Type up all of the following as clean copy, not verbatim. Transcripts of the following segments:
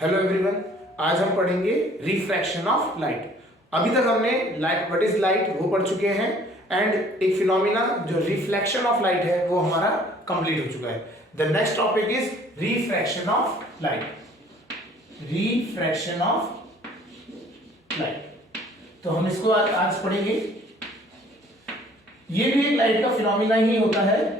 Hello everyone, आज हम पढ़ेंगे रिफ्रैक्शन ऑफ लाइट। अभी तक हमने लाइट, व्हाट इज लाइट, वो पढ़ चुके हैं एंड एक फिनोमिना जो रिफ्लेक्शन ऑफ लाइट है वो हमारा कंप्लीट हो चुका है। The next topic is refraction of light. Refraction of light, तो हम इसको आज पढ़ेंगे। ये भी एक लाइट का फिनोमिना ही होता है,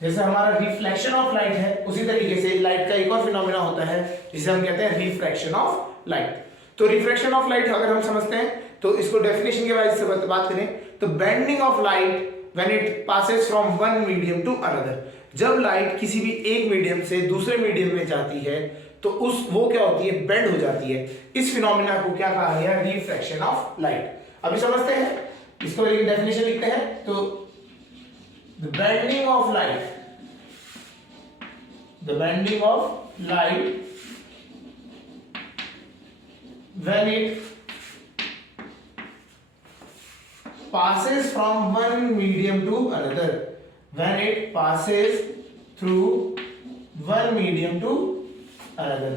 जैसे हमारा रिफ्लेक्शन ऑफ लाइट है उसी तरीके से लाइट का एक और फिनोमिना होता है जिसे हम कहते हैं रिफ्रैक्शन ऑफ लाइट। तो रिफ्रैक्शन ऑफ लाइट अगर हम समझते हैं तो इसको डेफिनेशन के वाइज से बात करें तो bending of light when it passes from one medium to another. जब लाइट किसी भी एक मीडियम से दूसरे मीडियम में जाती है तो वो क्या होती है, बेंड हो जाती है। इस फिनोमिना को क्या कहा गया, रिफ्रैक्शन ऑफ लाइट। अभी समझते हैं इसको, एक डेफिनेशन लिखते हैं। तो the bending of light when it passes from one medium to another, when it passes through one medium to another,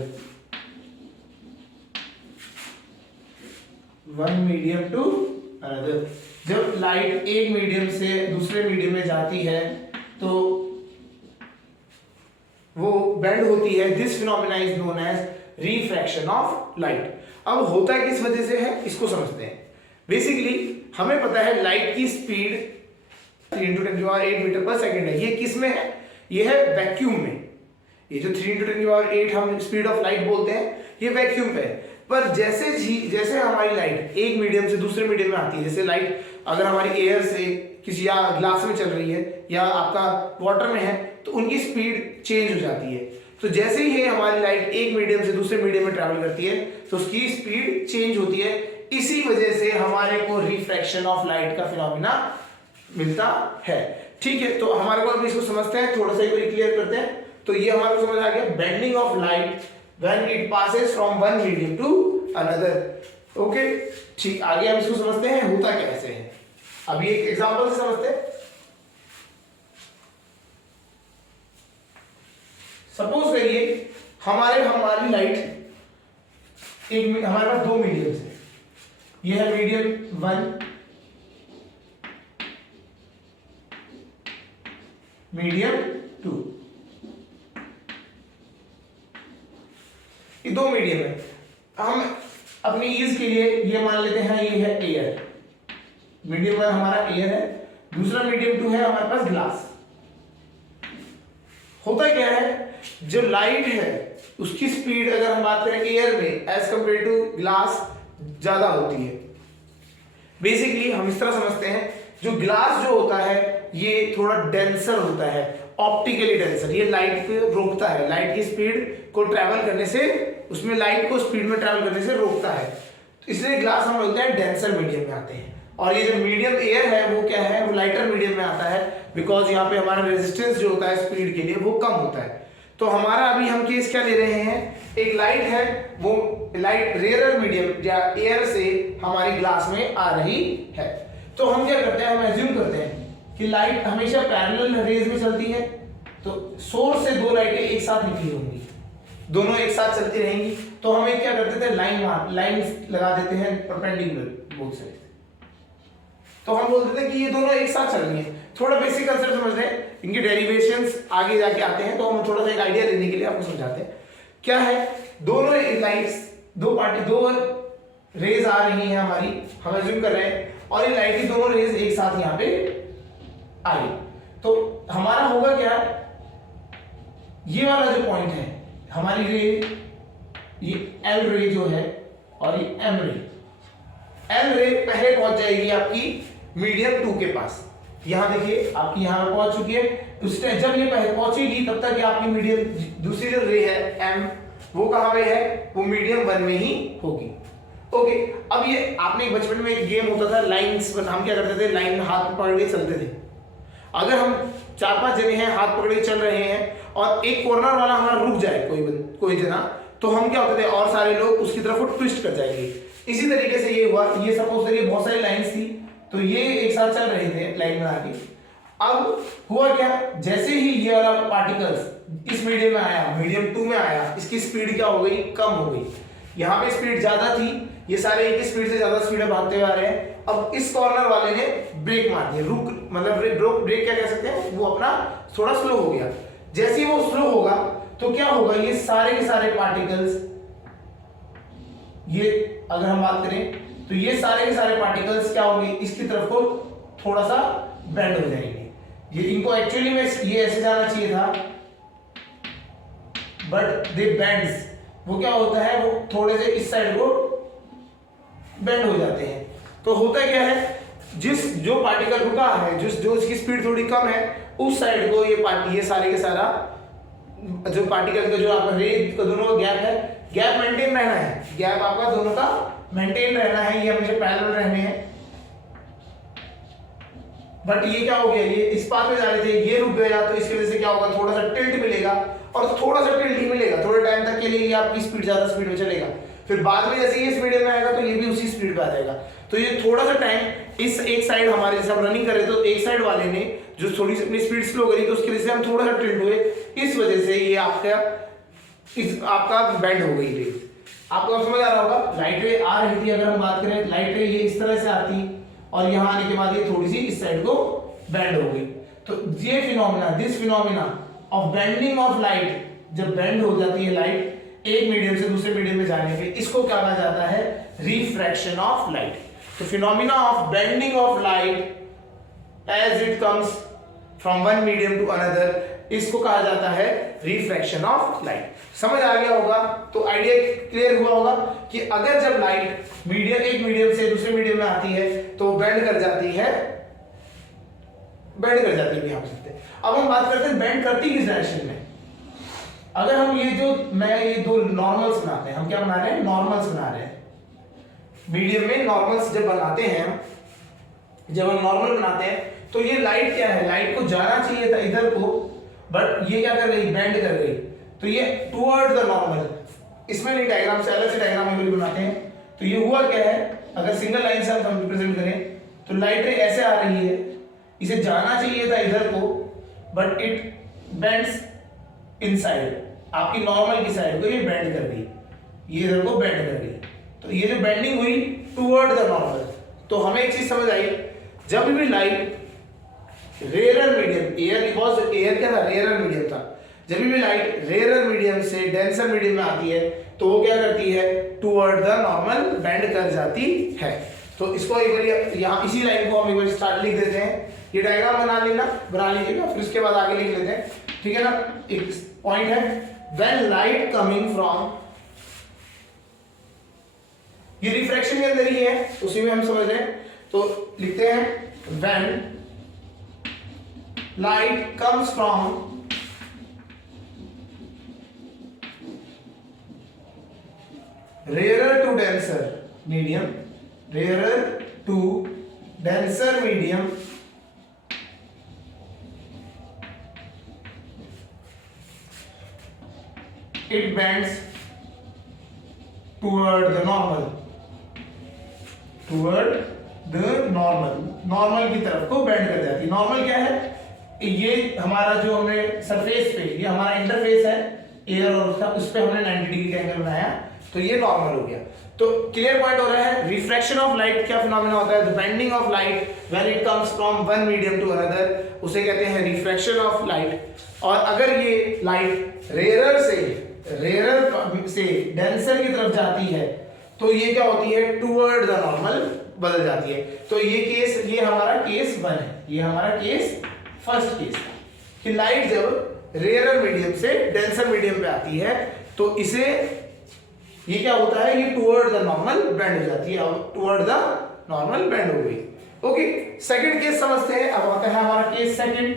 one medium to another। जब लाइट एक मीडियम से दूसरे मीडियम में जाती है तो वो बेंड होती है। This phenomena is known as refraction of light. अब होता है किस वजह से है, इसको समझते हैं। बेसिकली हमें पता है लाइट की स्पीड 3 × 10⁸ मीटर पर सेकेंड है। ये किस में है, ये है वैक्यूम में। ये जो 3 × 10⁸ हम स्पीड ऑफ लाइट बोलते हैं, ये वैक्यूम पे है। पर जैसे हमारी लाइट एक मीडियम से दूसरे मीडियम में आती है, जैसे लाइट अगर हमारी एयर से किसी या ग्लास में चल रही है या आपका वाटर में है तो उनकी स्पीड चेंज हो जाती है। तो जैसे ही हमारी लाइट एक मीडियम से दूसरे मीडियम में ट्रैवल करती है तो उसकी स्पीड चेंज होती है। इसी वजह से हमारे को रिफ्रैक्शन ऑफ लाइट का फिनोमिना मिलता है। ठीक है, तो हमारे को अभी इसको समझते हैं, थोड़ा सा क्लियर करते हैं। तो ये हमारे को समझ आ गया, bending of light when it passes from one medium to another। Okay, ठीक, आगे हम इसको समझते हैं होता कैसे है। अभी एक एग्जांपल से समझते हैं। सपोज करिए हमारी लाइट हमारे पास दो मीडियम है। ये है मीडियम 1, मीडियम 2। ये दो मीडियम है। हम अपनी ईज के लिए ये मान लेते हैं ये है एयर। मीडियम 1 हमारा एयर है, दूसरा मीडियम 2 है हमारे पास ग्लास। होता क्या है, जो लाइट है उसकी स्पीड अगर हम बात करें एयर में एज कंपेयर टू ग्लास ज्यादा होती है। बेसिकली हम इस तरह समझते हैं, जो ग्लास जो होता है ये थोड़ा डेंसर होता है, ऑप्टिकली डेंसर। ये लाइट को रोकता है, लाइट की स्पीड को ट्रैवल करने से, उसमें लाइट को स्पीड में ट्रैवल करने से रोकता है। तो इसलिए ग्लास हम बोलते हैं डेंसर मीडियम में आते हैं। और ये जो मीडियम एयर है वो क्या है, वो लाइटर मीडियम में आता है, बिकॉज यहाँ पे हमारा रेजिस्टेंस जो होता है स्पीड के लिए वो कम होता है। तो हमारा अभी हम केस क्या ले रहे हैं, एक लाइट है, वो लाइट रेयर मीडियम या एयर से हमारी ग्लास में आ रही है। तो हम क्या करते हैं, हम एज्यूम करते हैं कि लाइट हमेशा पैरेलल रेज में चलती है। तो सोर्स से दो लाइटें एक साथ निकली होंगी, दोनों एक साथ चलती रहेंगी। तो हम एक क्या करते थे, लाइन लगा देते हैं परपेंडिकुलर बोथ साइड। तो हम बोलते थे कि ये दोनों एक साथ चल रही हैं। थोड़ा बेसिक कंसेप्ट समझ रहे हैं, इनके डेरिवेशंस आगे जाके आते हैं, तो हम थोड़ा सा एक आइडिया देने के लिए आपको समझाते हैं। क्या है, दोनों लाइट्स, दो रेज आ रही हैं हमारी, हम एज्यूम कर रहे हैं, और ये लाइट की दोनों रेज एक साथ यहाँ पे आई। तो हमारा होगा क्या, ये वाला जो पॉइंट है हमारी रे, ये एल रे जो है और ये एम रे। एल रे पहले पहुंच जाएगी आपकी मीडियम 2 के पास। यहां देखिए आपकी यहां पे पहुंच चुकी है। उस टाइम जब ये पहले पहुंचेगी तब तक आपकी मीडियम दूसरी जो रे है एम, वो कहां पे है, वो मीडियम 1 में ही होगी। ओके, अब ये आपने बचपन में एक गेम होता था लाइंस, हम क्या करते थे, लाइन हाथ में पकड़ के चलते थे। अगर हम 4-5 जने हैं, हाथ पकड़ के चल रहे हैं और एक कॉर्नर वाला हमारा रुक जाए, कोई जना, तो हम क्या होते थे, और सारे लोग उसकी तरफ वो ट्विस्ट कर जाएंगे। इसी तरीके से ये हुआ, ये सपोज करिए बहुत सारी लाइंस थी, तो ये एक साथ चल रहे थे लाइन बना के। अब हुआ क्या, जैसे ही ये वाला पार्टिकल्स इस मीडियम में आया, मीडियम 2 में आया, इसकी स्पीड क्या हो गई, कम हो गई। यहाँ पे स्पीड ज्यादा थी, ये सारे एक स्पीड से ज्यादा स्पीड में भागते हुए आ रहे हैं। अब इस कॉर्नर वाले ने ब्रेक मार दिया, रुक मतलब ब्रेक क्या कह सकते हैं, वो अपना थोड़ा स्लो हो गया। जैसे ही वो स्लो होगा तो क्या होगा, ये सारे के सारे पार्टिकल्स, ये अगर हम बात करें तो ये सारे के सारे पार्टिकल्स क्या होंगे, इसकी तरफ को थोड़ा सा बेंड हो जाएंगे। ये इनको एक्चुअली में ये ऐसे जाना चाहिए था, बट दे बेंड्स, वो क्या होता है, वो थोड़े से इस साइड को बेंड हो जाते हैं। तो होता क्या है, जो पार्टिकल रुका है, जो इसकी स्पीड थोड़ी कम है, उस साइड को ये सारे के सारा जो पार्टिकल का जो आपका रे का दोनों का गैप है, गैप मेंटेन रहना है, गैप आपका दोनों का मेंटेन रहना है, ये हमेशा पैरेलल रहने हैं। बट ये क्या हो गया, ये इस पाथ में जा रहे थे, ये रुक गया, तो इसकी वजह से क्या होगा, थोड़ा सा टिल्ट मिलेगा, और थोड़ा सा टिल्ट ही मिलेगा, थोड़े टाइम तक के लिए ये आपकी स्पीड ज्यादा स्पीड में चलेगा। फिर बाद में जैसे ये स्पीड में आएगा तो ये भी उसी स्पीड पे आ जाएगा। तो ये थोड़ा सा टाइम इस एक साइड हमारे जैसे हम रनिंग कर रहे थे, तो एक साइड वाले ने जो थोड़ी सी अपनी स्पीड स्लो करी, तो उसकी वजह से हम थोड़ा सा टिल्ट हुए, इस वजह से ये आपका बेंड हो गई रेस। आपको अब समझ आ रहा होगा, लाइट रे आ रही थी, अगर हम बात करें लाइट रे ये इस तरह से आती, और यहाँ आने के बाद ये थोड़ी सी इस साइड को बेंड हो गई। तो ये phenomena, this phenomena of bending of light, जब बेंड हो जाती है लाइट एक मीडियम से दूसरे मीडियम में जाने पे, इसको क्या कहा जाता है, रिफ्रैक्शन ऑफ लाइट। तो phenomena of bending of light as it comes from one medium to another, इसको कहा जाता है रिफ्रैक्शन ऑफ लाइट। समझ आ गया होगा, तो आइडिया क्लियर हुआ होगा कि अगर जब लाइट एक मीडियम से दूसरे मीडियम में आती है तो बेंड कर जाती है, यहां पे। अब हम बात करते हैं बेंड करती किस डायरेक्शन में। अगर हम ये दो नॉर्मल्स बनाते हैं, हम क्या बना रहे हैं, नॉर्मल्स बना रहे हैं। मीडियम में नॉर्मल्स जब बनाते हैं, जब हम नॉर्मल बनाते हैं, तो ये लाइट क्या है, लाइट को जाना चाहिए था इधर को, बट ये क्या कर रही, बेंड कर रही, तो ये टुवर्ड द नॉर्मल। इसमें नहीं, डायग्राम से अलग से डायग्राम बनाते हैं। तो ये हुआ क्या है, अगर सिंगल लाइन से हम रिप्रेजेंट करें, तो लाइट रे ऐसे आ रही है, इसे जाना चाहिए था इधर को, बट इट बेंड्स इनसाइड, आपकी नॉर्मल की साइड को ये बेंड कर दी, ये इधर को बेंड कर दी। तो ये जो बेंडिंग हुई टुवर्ड द नॉर्मल। तो हमें एक चीज समझ आई, जब भी लाइट रेयर मीडियम, एयर क्या था, रेयर मीडियम था, जब भी लाइट रेयर मीडियम से डेंसर मीडियम में आती है, तो वो क्या करती है, टुवर्ड द नॉर्मल बेंड कर जाती है। तो इसको एक बार यहाँ इसी लाइन को हम एक बार स्टार्ट लिख देते हैं, ये डायग्राम बना लीजिएगा, फिर उसके बाद आगे लिख लेते हैं, ठीक है ना। एक पॉइंट है, व्हेन लाइट कमिंग फ्रॉम, ये रिफ्रैक्शन के अंदर ही है, उसी में हम समझ रहे हैं, तो लिखते हैं when light comes from rarer to denser medium, rarer to denser medium, it bends toward the normal, normal की तरफ को बेंड कर जाती है। नॉर्मल क्या है, ये हमारा जो हमने सरफेस पे, ये हमारा इंटरफेस है एयर और उसका, उस पे हमने 90 डिग्री का एंगल बनाया, तो ये नॉर्मल हो गया। तो क्लियर पॉइंट हो रहा है, रिफ्रैक्शन ऑफ लाइट क्या फिनोमेना होता है, the bending of light when it comes from one medium to another, उसे कहते हैं रिफ्रैक्शन ऑफ लाइट। और अगर ये लाइट रेयर से डेंसर की तरफ जाती है, तो ये क्या होती है, टुवर्ड द नॉर्मल बदल जाती है। तो ये हमारा केस 1 है, ये हमारा केस फर्स्ट केस है कि लाइट जब रेयर मीडियम से डेंसर मीडियम पे आती है, तो इसे ये क्या होता है, ये टुवर्ड द नॉर्मल बेंड हो जाती है, अब टुवर्ड द नॉर्मल बेंड हो गई। ओके, सेकंड केस समझते हैं। अब आता है हमारा केस सेकंड।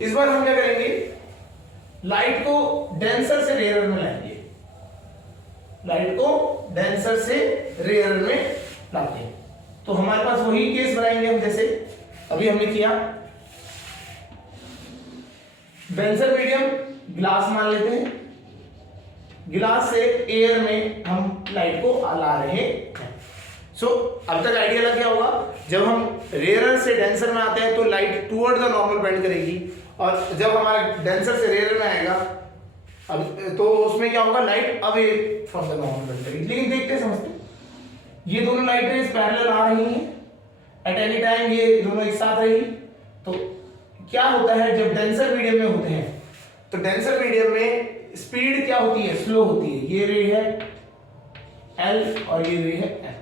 इस बार हम क्या करेंगे, लाइट को डेंसर से रेयर में लाएंगे, लाइट को डेंसर से रेयर में लाते हैं। तो हमारे पास वही केस बनाएंगे हम जैसे अभी हमने किया। डेंसर मीडियम ग्लास मान लेते हैं, गिलास से एयर में हम लाइट को ला रहे हैं। सो अब तक आइडिया लग गया होगा, जब हम रेयरर से डेंसर में आते हैं तो light toward the normal bend करेगी, और जब हमारा डेंसर से रेयरर में आएगा अब तो उसमें क्या होगा, light away from the normal bend करेगी। लेकिन देखते हैं, समझते हैं, ये दोनों लाइटें पैरेलल आ रही हैं एट एनी टाइम, ये दोनों एक साथ रही, तो क्या होता है जब डेंसर मीडियम में होते हैं तो डेंसर मीडियम में स्पीड क्या होती है, स्लो होती है। ये रे है L और ये रे है L,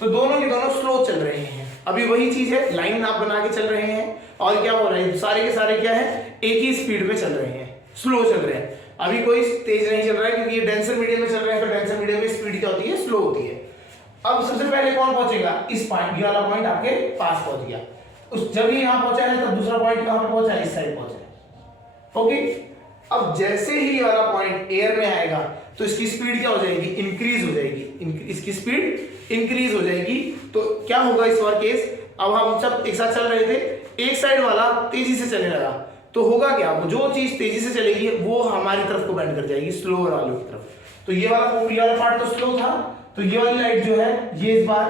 तो दोनों के दोनों स्लो चल रहे हैं। अभी वही चीज है, लाइन आप बना के चल रहे हैं और क्या हो रहा है, सारे के सारे क्या है, एक ही स्पीड में चल रहे हैं, स्लो चल रहे हैं। अभी कोई तेज नहीं चल रहा है क्योंकि ये डेंसर मीडियम में चल रहा है, तो डेंसर मीडियम में स्पीड क्या होती है, स्लो होती है। अब सबसे पहले कौन पहुंचेगा, इस पॉइंट, ये वाला पॉइंट आपके पास पहुंच गया। उस जब ये यहां पहुंचा है तब दूसरा पॉइंट कहां पर पहुंचा है, इस साइड पहुंचा है। ओके, अब जैसे ही ये वाला पॉइंट एयर में आएगा तो इसकी स्पीड क्या हो जाएगी, इंक्रीज हो जाएगी, इसकी स्पीड इंक्रीज हो जाएगी। तो क्या होगा इस बार केस, अब हम सब एक साथ चल रहे थे, एक साइड वाला तेजी से चलने लगा, तो होगा क्या, जो चीज तेजी से चलेगी वो हमारी तरफ को बेंड कर जाएगी, स्लोअर वालों की तरफ। तो ये वाला पार्ट तो स्लो था, तो ये वाली लाइट जो है ये इस बार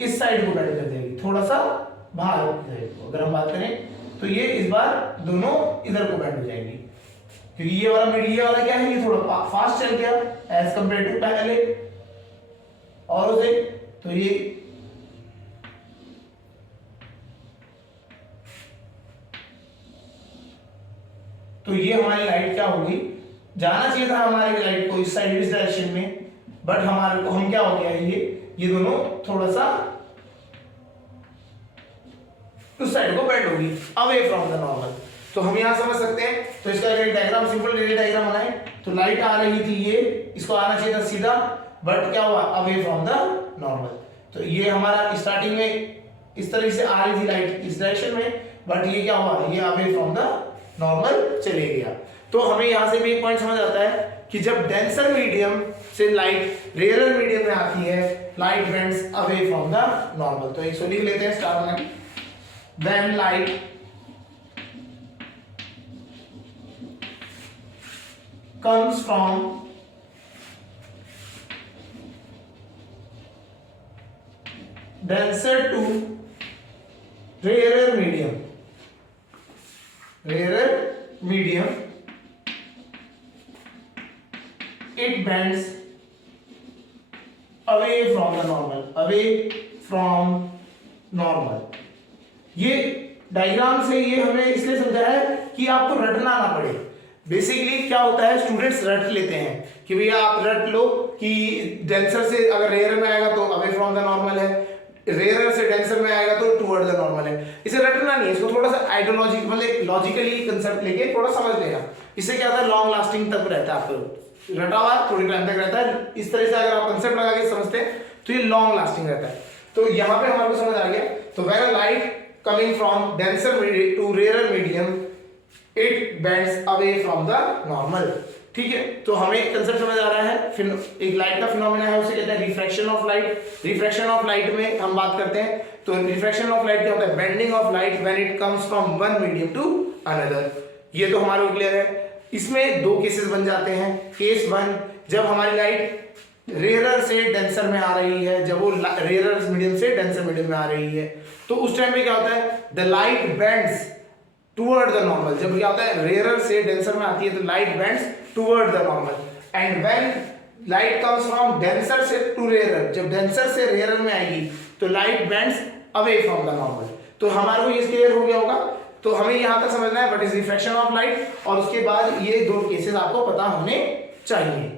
इस साइड को बेंड कर जाएगी, थोड़ा सा बाहर अगर हम बात करें तो ये इस बार दोनों इधर को बेंड हो जाएंगी, क्योंकि ये वाला क्या है, ये थोड़ा फास्ट चल गया एज कंपेयर टू पहले और उसे, तो ये हमारी लाइट क्या होगी, जाना चाहिए था हमारी लाइट को इस साइड, इस डायरेक्शन में, बट हमारे को हम क्या हो गया, ये दोनों थोड़ा सा उस साइड को बेंड होगी, अवे फ्रॉम द नॉर्मल। तो हम यहां समझ सकते हैं, तो इसका एक डायग्राम, सिंपल रे डायग्राम बनाए, तो लाइट आ रही थी, ये इसको आना चाहिए था सीधा, बट क्या हुआ, अवे फ्रॉम द नॉर्मल। तो ये हमारा स्टार्टिंग में इस तरह से आ रही थी लाइट इस डायरेक्शन में, बट ये क्या हुआ, ये अवे फ्रॉम द नॉर्मल चले गया। तो हमें यहां से भी एक पॉइंट समझ आता है कि जब डेंसर मीडियम से लाइट रेयरर मीडियम में आती है, light bends away from the normal. तो इसको लिख लेते हैं स्टार में, when light comes from denser to rarer medium, it bends away from the normal, ये डायग्राम से ये हमें इसलिए समझा है कि आपको रटना ना पड़े। बेसिकली क्या होता है, स्टूडेंट्स रट लेते हैं कि भैया आप रट लो कि डेंसर से अगर रेयर में आएगा तो अवे फ्रॉम द नॉर्मल है, रेयर से डेंसर में आएगा तो टुवर्ड द नॉर्मल है। इसे रटना नहीं है, इसको थोड़ा सा आइडियोलॉजिक मतलब लॉजिकली कंसेप्ट लेके थोड़ा समझ लेना, इससे क्या होता है लॉन्ग लास्टिंग तक रहता है, आपको रटा हुआ थोड़ी टाइम तक रहता है। इस तरह से अगर आप कंसेप्ट लगा के समझते हैं तो ये लॉन्ग लास्टिंग रहता है। तो यहाँ पे हमारे को समझ आ गया। तो when light coming from denser to rare medium it bends away from the normal. ठीक है, तो हमें कंसेप्ट समझ आ रहा है। फिर एक लाइट का फिनोमेना है, उसे कहते हैं refraction of light. Refraction of light में हम बात करते हैं, तो रिफ्रैक्शन ऑफ लाइट क्या होता है, bending of light when it comes from one medium to another. ये तो हमारे को क्लियर है। इसमें दो केसेस बन जाते हैं। केस वन, जब हमारी लाइट रेयरर से डेंसर में आ रही है, जब वो रेयरर मीडियम से डेंसर मीडियम में आ रही है, तो उस टाइम पे क्या होता है, the light bends toward the normal. जब क्या होता है, रेयरर से डेंसर में आती है तो light bends toward the normal. And when light comes from denser से टू रेयरर, जब डेंसर से रेयरर में आएगी तो light bends away from the normal. तो हमारे को ये क्लियर हो गया होगा। तो हमें यहां तक समझना है what is refraction of light, और उसके बाद ये दो केसेस आपको पता होने चाहिए।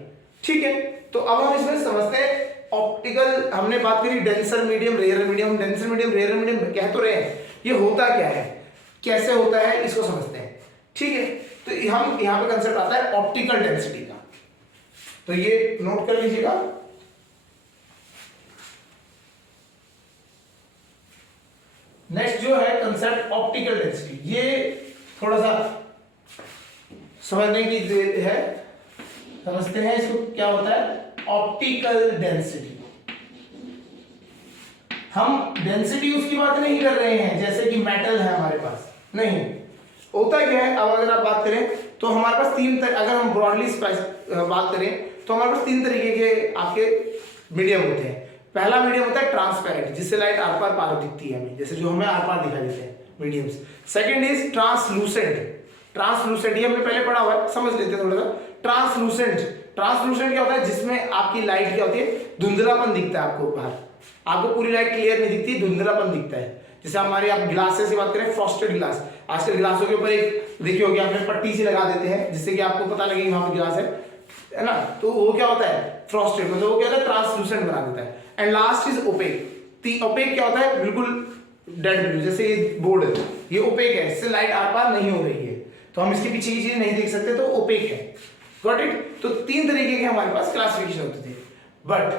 ठीक है, तो अब हम इसमें समझते हैं ऑप्टिकल। हमने बात करी denser medium rare medium, denser medium rare medium कह तो रहे हैं, ये होता क्या है, कैसे होता है, इसको समझते हैं। ठीक है, तो हम यहां पे कंसेप्ट आता है ऑप्टिकल डेंसिटी का, तो ये नोट कर लीजिएगा। नेक्स्ट जो है कंसेप्ट ऑप्टिकल डेंसिटी, ये थोड़ा सा समझने की है, समझते हैं इसको क्या होता है ऑप्टिकल डेंसिटी। हम डेंसिटी उसकी बात नहीं कर रहे हैं जैसे कि मेटल है हमारे पास, नहीं। होता क्या है, अब अगर आप बात करें तो हमारे पास अगर हम ब्रॉडली बात करें तो हमारे पास तीन तरीके के आपके मीडियम होते हैं। पहला मीडियम होता है ट्रांसपेरेंट, जिससे लाइट आर पार पार दिखती है हमें, जैसे जो हमें आर पार दिखाई देते हैं mediums. Second is translucent. Translucent ये हमने पहले पढ़ा हुआ है, समझ लेते हैं थोड़ा सा। ट्रांसलूसेंट, ट्रांसलूसेंट क्या होता है, जिसमें आपकी लाइट क्या होती है, धुंधलापन दिखता है आपको बाहर, आपको पूरी लाइट क्लियर नहीं दिखती, धुंधलापन दिखता है। जैसे हमारे आप ग्लासेस की बात करें, फ्रॉस्टेड ग्लास, आजकल ग्लासों के ऊपर एक देखिए होगी आपने पट्टी सी लगा देते हैं जिससे कि आपको पता लगे वहां पर ग्लास है ना, तो वो क्या होता है फ्रॉस्टेड, मतलब वो क्या होता है ट्रांसलूसेंट बना देता है। And last is opaque. Opaque क्या होता है, बिल्कुल डेड ब्लू, जैसे ये बोर्ड है ये ओपेक है, इससे लाइट आर पार नहीं हो रही है, तो हम इसके पीछे की चीज नहीं देख सकते, तो ओपेक है। Got it. तो 3 तरीके के हमारे पास क्लासिफिकेशन होते थे, बट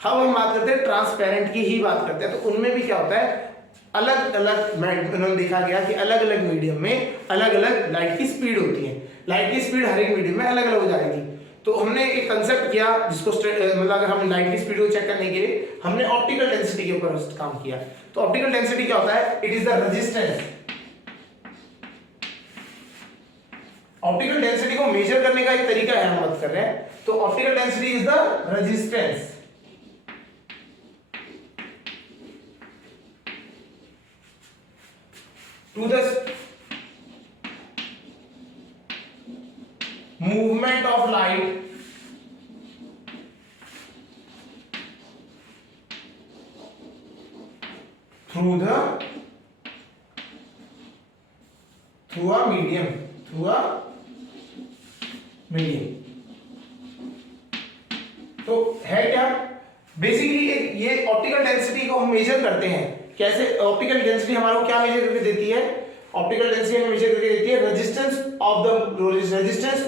हम बात करते हैं ट्रांसपेरेंट की ही बात करते हैं, तो उनमें भी क्या होता है, अलग अलग उन्होंने देखा गया कि अलग अलग मीडियम में अलग अलग लाइट की स्पीड होती है, लाइट की स्पीड हर एक मीडियम में अलग अलग हो जाएगी। तो हमने एक कंसेप्ट किया जिसको मतलब अगर हम लाइट की स्पीड को चेक करने के लिए हमने ऑप्टिकल डेंसिटी के ऊपर काम किया। तो ऑप्टिकल डेंसिटी क्या होता है, it is the resistance. Optical density को मेजर करने का एक तरीका है, हम बात कर रहे हैं, तो optical density is the resistance to the movement of light through a medium, तो है क्या बेसिकली ये ऑप्टिकल डेंसिटी को हम मेजर करते हैं कैसे। ऑप्टिकल डेंसिटी हमारे को क्या मेजर करके देती है, ऑप्टिकल डेंसिटी हमें मेजर करके देती है resistance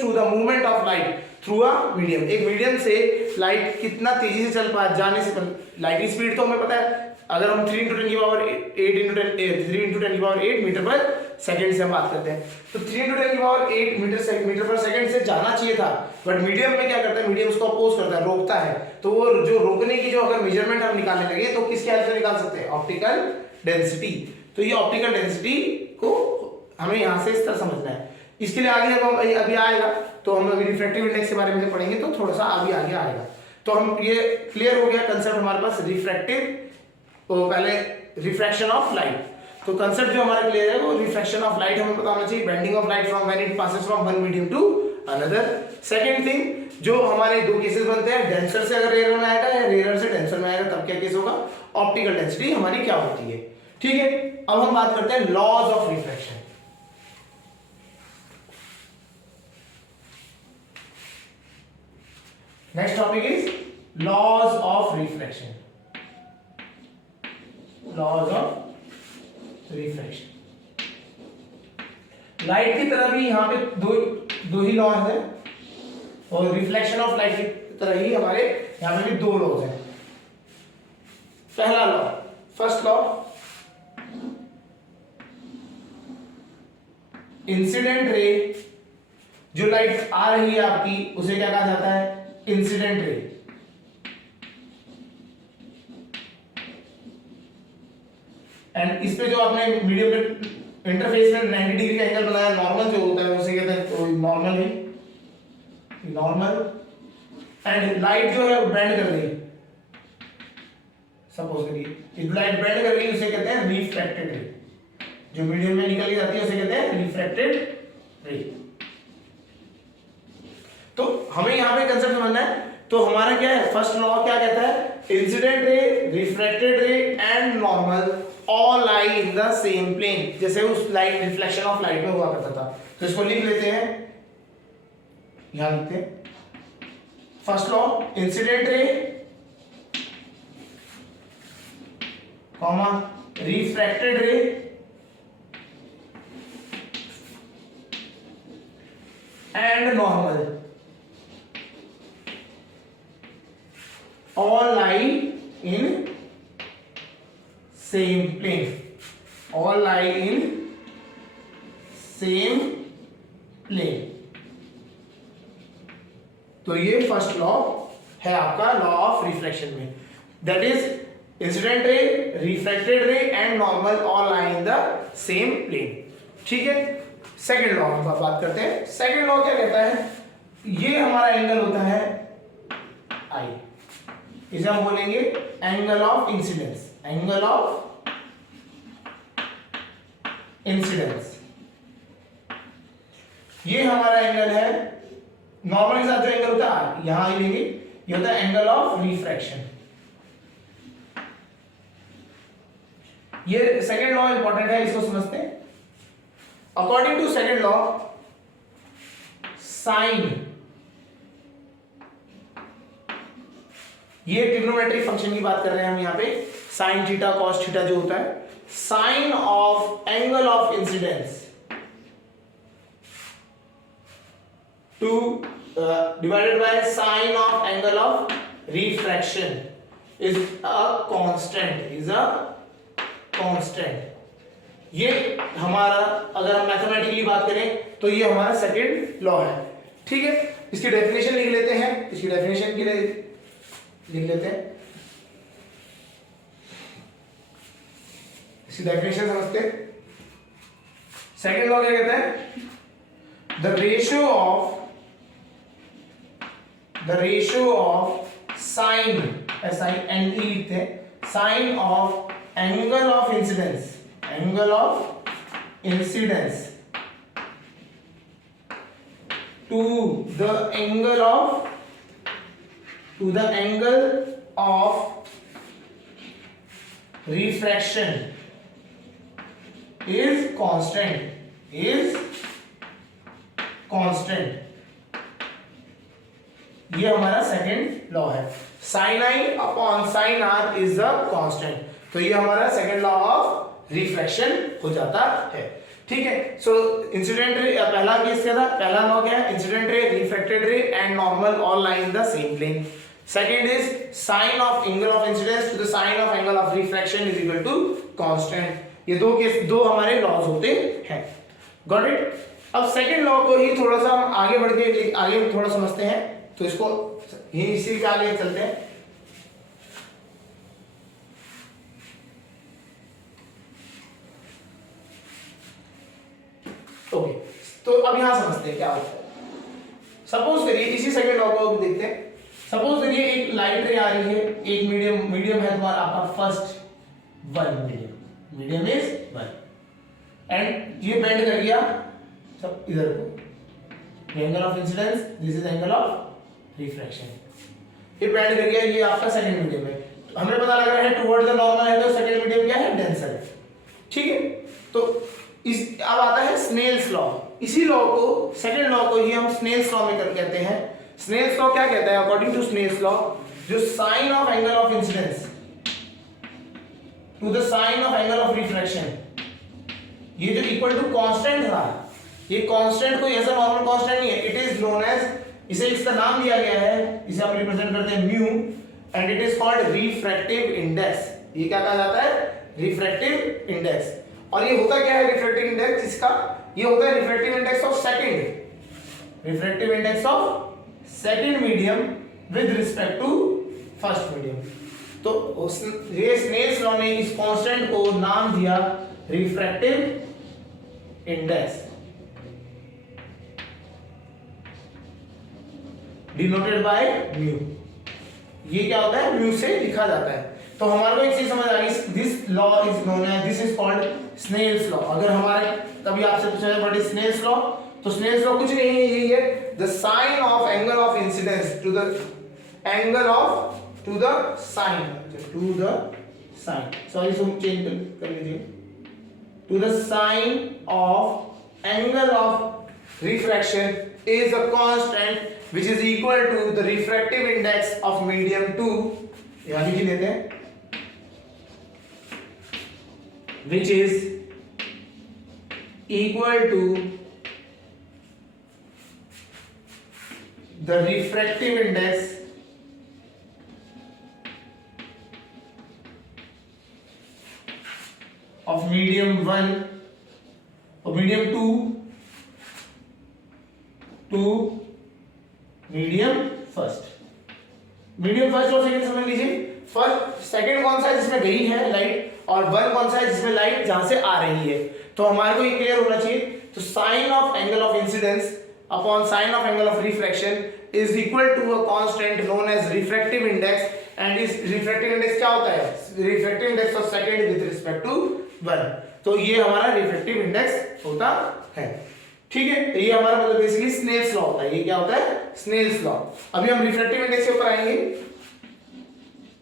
to the movement of light through a medium. एक मीडियम से लाइट कितना तेजी से चल पा जाने से, लाइट की स्पीड तो हमें पता है, अगर हम 3 × 10 की पावर 8 मीटर पर सेकंड से हम बात करते हैं, तो 3 × 10 की पावर 8 मीटर पर सेकंड से जाना चाहिए था, बट मीडियम में क्या करता है, मीडियम उसको अपोज करता है, रोकता है। तो वो जो रोकने की जो अगर मेजरमेंट हम निकालने लगे तो किसके हेल्प से निकाल सकते हैं, ऑप्टिकल डेंसिटी। तो ये ऑप्टिकल डेंसिटी को हमें यहाँ से इस तरह समझना है। इसके लिए आगे जब हम अभी आएगा तो हम अभी रिफ्रैक्टिव इंडेक्स के बारे में पढ़ेंगे, तो थोड़ा सा आगे आएगा। तो हम ये क्लियर हो गया कंसेप्ट हमारे पास रिफ्रैक्टिव, तो पहले रिफ्रैक्शन ऑफ लाइट, तो कंसेप्ट जो हमारा क्लियर है वो रिफ्रैक्शन ऑफ लाइट हमें पता होना चाहिए, bending of light from when it passes from one medium to another. Second thing जो हमारे 2 केसेस बनते हैं, डेंसर से अगर रेयर में आएगा या रेयर से डेंसर में आएगा, तब क्या केस होगा, ऑप्टिकल डेंसिटी हमारी क्या होती है। ठीक है, अब हम बात करते हैं laws of refraction. Next topic is laws of refraction. Laws of refraction, light की तरह भी यहां पे दो ही लॉज है, और रिफ्लेक्शन ऑफ लाइट की तरह ही हमारे यहां पे भी 2 लॉज हैं। पहला law, first law, incident ray, जो लाइट आ रही है आपकी उसे क्या कहा जाता है, इंसिडेंट रे। एंड इस पे जो आपने मीडियम पे इंटरफेस में 90 डिग्री का एंगल बनाया, नॉर्मल जो होता है उसे कहते हैं नॉर्मल है, नॉर्मल। एंड लाइट जो है बेंड कर रही है, सपोज करिए लाइट बेंड कर रही है, उसे कहते हैं रिफ्रैक्टेड रे। जो मीडियम में निकल जाती है उसे कहते हैं रिफ्रैक्टेड रे। तो हमें यहां पे कंसेप्ट समझना है, तो हमारा क्या है, फर्स्ट लॉ क्या कहता है, incident ray, refracted ray and normal all lie in the same plane, जैसे उस लाइट रिफ्लेक्शन ऑफ लाइट में हुआ करता था। तो इसको लिख लेते हैं, यहां लिखते हैं first law, incident ray comma refracted ray and normal all lie in same plane, all lie in same plane। तो ये फर्स्ट लॉ है आपका लॉ ऑफ रिफ्लेक्शन में, that is incident ray, reflected ray and normal all lie in the same plane. ठीक है, second law हम बात करते हैं। सेकंड लॉ क्या कहता है, ये हमारा एंगल होता है आई, इसे हम बोलेंगे angle of incidence, angle of incidence. ये हमारा एंगल है, नॉर्मल के साथ जो एंगल होता है यहां ही लेंगे, ये होता है एंगल ऑफ रिफ्रैक्शन। ये सेकेंड लॉ इंपॉर्टेंट है, इसको समझते हैं। According to second law, sine, ये ट्रिग्नोमेट्रिक फंक्शन की बात कर रहे हैं हम यहां पे, साइन थीटा कॉस थीटा जो होता है, sine of angle of incidence to divided by sine of angle of refraction is a constant, ये हमारा, अगर हम मैथमेटिकली बात करें तो ये हमारा सेकंड लॉ है। ठीक है, इसकी डेफिनेशन लिख लेते हैं, इसकी डेफिनेशन के लिए लिख लेते हैं, इसकी डेफिनेशन समझते हैं। सेकंड लॉ क्या कहता है? The ratio of sine, SINE लिखते हैं, sine of angle of incidence, angle of incidence to the angle of refraction is constant। ये हमारा सेकंड लॉ है, sin I upon sin R is the constant. तो ये हमारा सेकंड लॉ ऑफ रिफ्रैक्शन हो जाता है। ठीक है, सो इंसिडेंट रे, पहला केस क्या था, पहला लॉ क्या है, incident ray, refracted ray and normal all lie in the same plane. Second is sine of angle of incidence to the sine of angle of refraction is equal to constant. ये दो हमारे laws होते हैं। Got it. अब second law को ही थोड़ा सा हम आगे बढ़ के आगे थोड़ा समझते हैं, तो इसको इसी के आगे चलते हैं। ओके, तो अब यहां समझते हैं क्या होता है। सपोज करिए, इसी सेकंड लॉ को देखते हैं। सपोज करिए एक लाइट रे आ रही है, एक मीडियम है तुम्हारा आपका first one, medium is 1 and ये बेंड कर गया सब इधर को, angle of incidence, this is angle of refraction, ये बेंड कर गया, ये आपका सेकंड मीडियम है। हमें पता लग रहा है टुवर्ड द नॉर्मल है, तो सेकंड मीडियम क्या है, डेंसर है। ठीक है, तो इस अब आता है स्नेल्स लॉ। इसी लॉ को, सेकंड लॉ को ही हम स्नेल्स लॉ में कहते हैं। स्नेल्स लॉ क्या कहता है? अकॉर्डिंग टू स्नेल्स लॉ, जो sine of angle of incidence to the sine of angle of refraction, ये जो इक्वल टू कांस्टेंट था, ये कांस्टेंट कोई ऐसा नॉर्मल कांस्टेंट नहीं है, इट इज नोन एज, इसे इसका नाम दिया गया है, इसे हम रिप्रेजेंट करते हैं mu, and it is called refractive index. ये क्या कहा जाता है? Refractive index. और ये होता क्या है रिफ्रैक्टिव इंडेक्स इसका? ये होता है refractive index of second, refractive index of second medium with respect to first medium. तो ये स्नेल्स लॉ ने इस कांस्टेंट को नाम दिया refractive index, denoted by mu. ये क्या होता है? म्यू से लिखा जाता है। तो हमारे को एक चीज समझ आ गई, this law is known as, this is called Snell's law. अगर हमारे कभी आपसे पूछा जाए व्हाट इज स्नेल्स लॉ, तो स्नेल्स लॉ कुछ नहीं है, यही है, the sine of angle of incidence to the angle of to the sine, sorry change कर लीजिए, to the sine of angle of refraction is a constant which is equal to the refractive index of medium 2, यानी कि लेते हैं, which is equal to the refractive index of medium 1 or medium 2 to medium first. Medium first और second समझ लीजिए। First second कौन सा है जिसमें गई है लाइट, और वन कौन सा है जिसमें लाइट जहां से आ रही है। तो हमारे को ये क्लियर होना चाहिए। तो sine of angle of incidence upon sine of angle of refraction is equal to a constant known as refractive index, and इस रिफ्रैक्टिव इंडेक्स क्या होता है, refractive index of second with respect to 1। तो ये हमारा रिफ्रैक्टिव इंडेक्स होता है, ठीक है। तो ये हमारा मतलब बेसिकली स्नेल्स लॉ होता है। ये क्या होता है, स्नेल्स लॉ। अभी हम रिफ्रैक्टिव इंडेक्स के ऊपर आएंगे,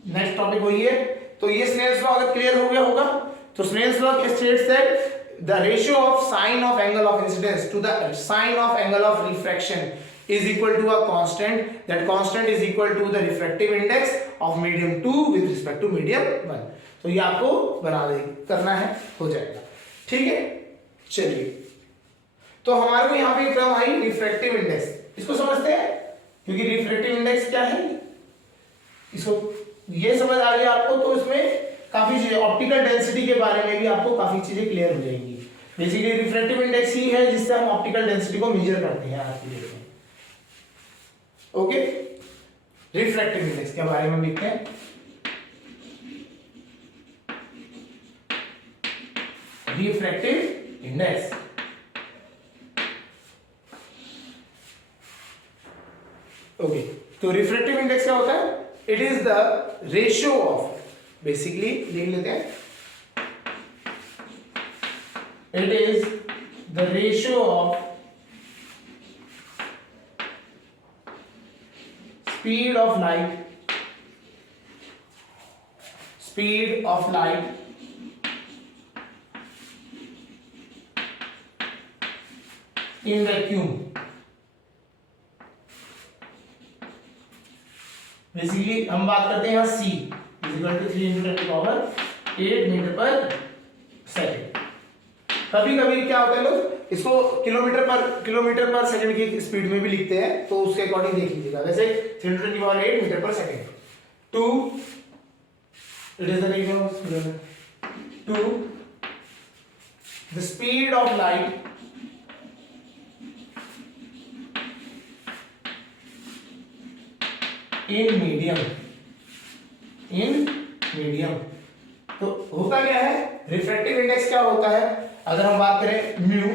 नेक्स्ट टॉपिक वही है। तो ये स्नेल्स लॉ अगर क्लियर हो गया होगा तो Snell's law states that the ratio of sine of angle of incidence to the sine of angle of refraction is equal to a constant, that constant is equal to the refractive index of medium 2 with respect to medium 1। तो ये आपको बना दे करना है, हो जाएगा, ठीक है। चलिए, तो हमारे को यहाँ पे टर्म आई रिफ्रैक्टिव इंडेक्स, इसको समझते हैं क्योंकि रिफ्रैक्टिव इंडेक्स क्या है, इसको ये समझ आ गया आपको तो इसमें काफी चीजें, ऑप्टिकल डेंसिटी के बारे में भी आपको काफी चीजें क्लियर हो जाएंगी। बेसिकली रिफ्रैक्टिव इंडेक्स ही है जिससे हम ऑप्टिकल डेंसिटी को मेजर करते हैं आज की डेट में। ओके, रिफ्रैक्टिव इंडेक्स के बारे में देखते हैं। रिफ्रैक्टिव इंडेक्स, ओके, तो रिफ्रैक्टिव इंडेक्स क्या होता है, it is the ratio of, basically लिख लेते हैं, it is the ratio of speed of light in vacuum, basically हम बात करते हैं यहाँ c इक्वल टू 3 × 10⁸ मीटर पर सेकेंड। कभी कभी क्या होता है, लोग इसको किलोमीटर पर सेकंड की स्पीड में भी लिखते हैं, तो उसके अकॉर्डिंग देख लीजिएगा। वैसे 3 × 10⁸ metre per second to, it is the ratio to the speed of light in medium. तो होता क्या है, रिफ्रैक्टिव इंडेक्स क्या होता है, अगर हम बात करें mu,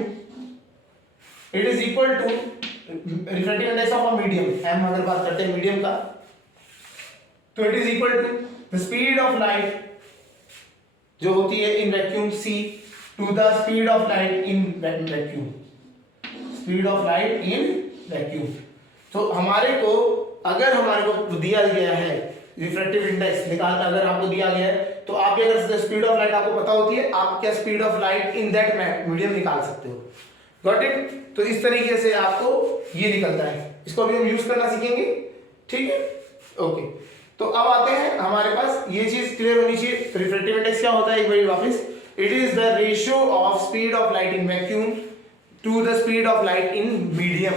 it is equal to refractive index of a medium, m अगर बात करते हैं मीडियम का, तो it is equal to the speed of light जो होती है in vacuum c to the speed of light in vacuum, speed of light in vacuum. तो हमारे को अगर हमारे को दिया गया है रिफ्रैक्टिव इंडेक्स निकालना, अगर आपको दिया गया है तो आप क्या कर सकते हैं, स्पीड ऑफ लाइट आपको पता होती है, आप क्या speed of light in that medium निकाल सकते हो। Got it. तो इस तरीके से आपको ये निकलता है, इसको अभी हम यूज करना सीखेंगे, ठीक है। ओके, तो अब आते हैं हमारे पास, ये चीज क्लियर होनी चाहिए। रिफ्रैक्टिव इंडेक्स क्या होता है, एक बार वापस, it is the ratio of speed of light in vacuum to the speed of light in medium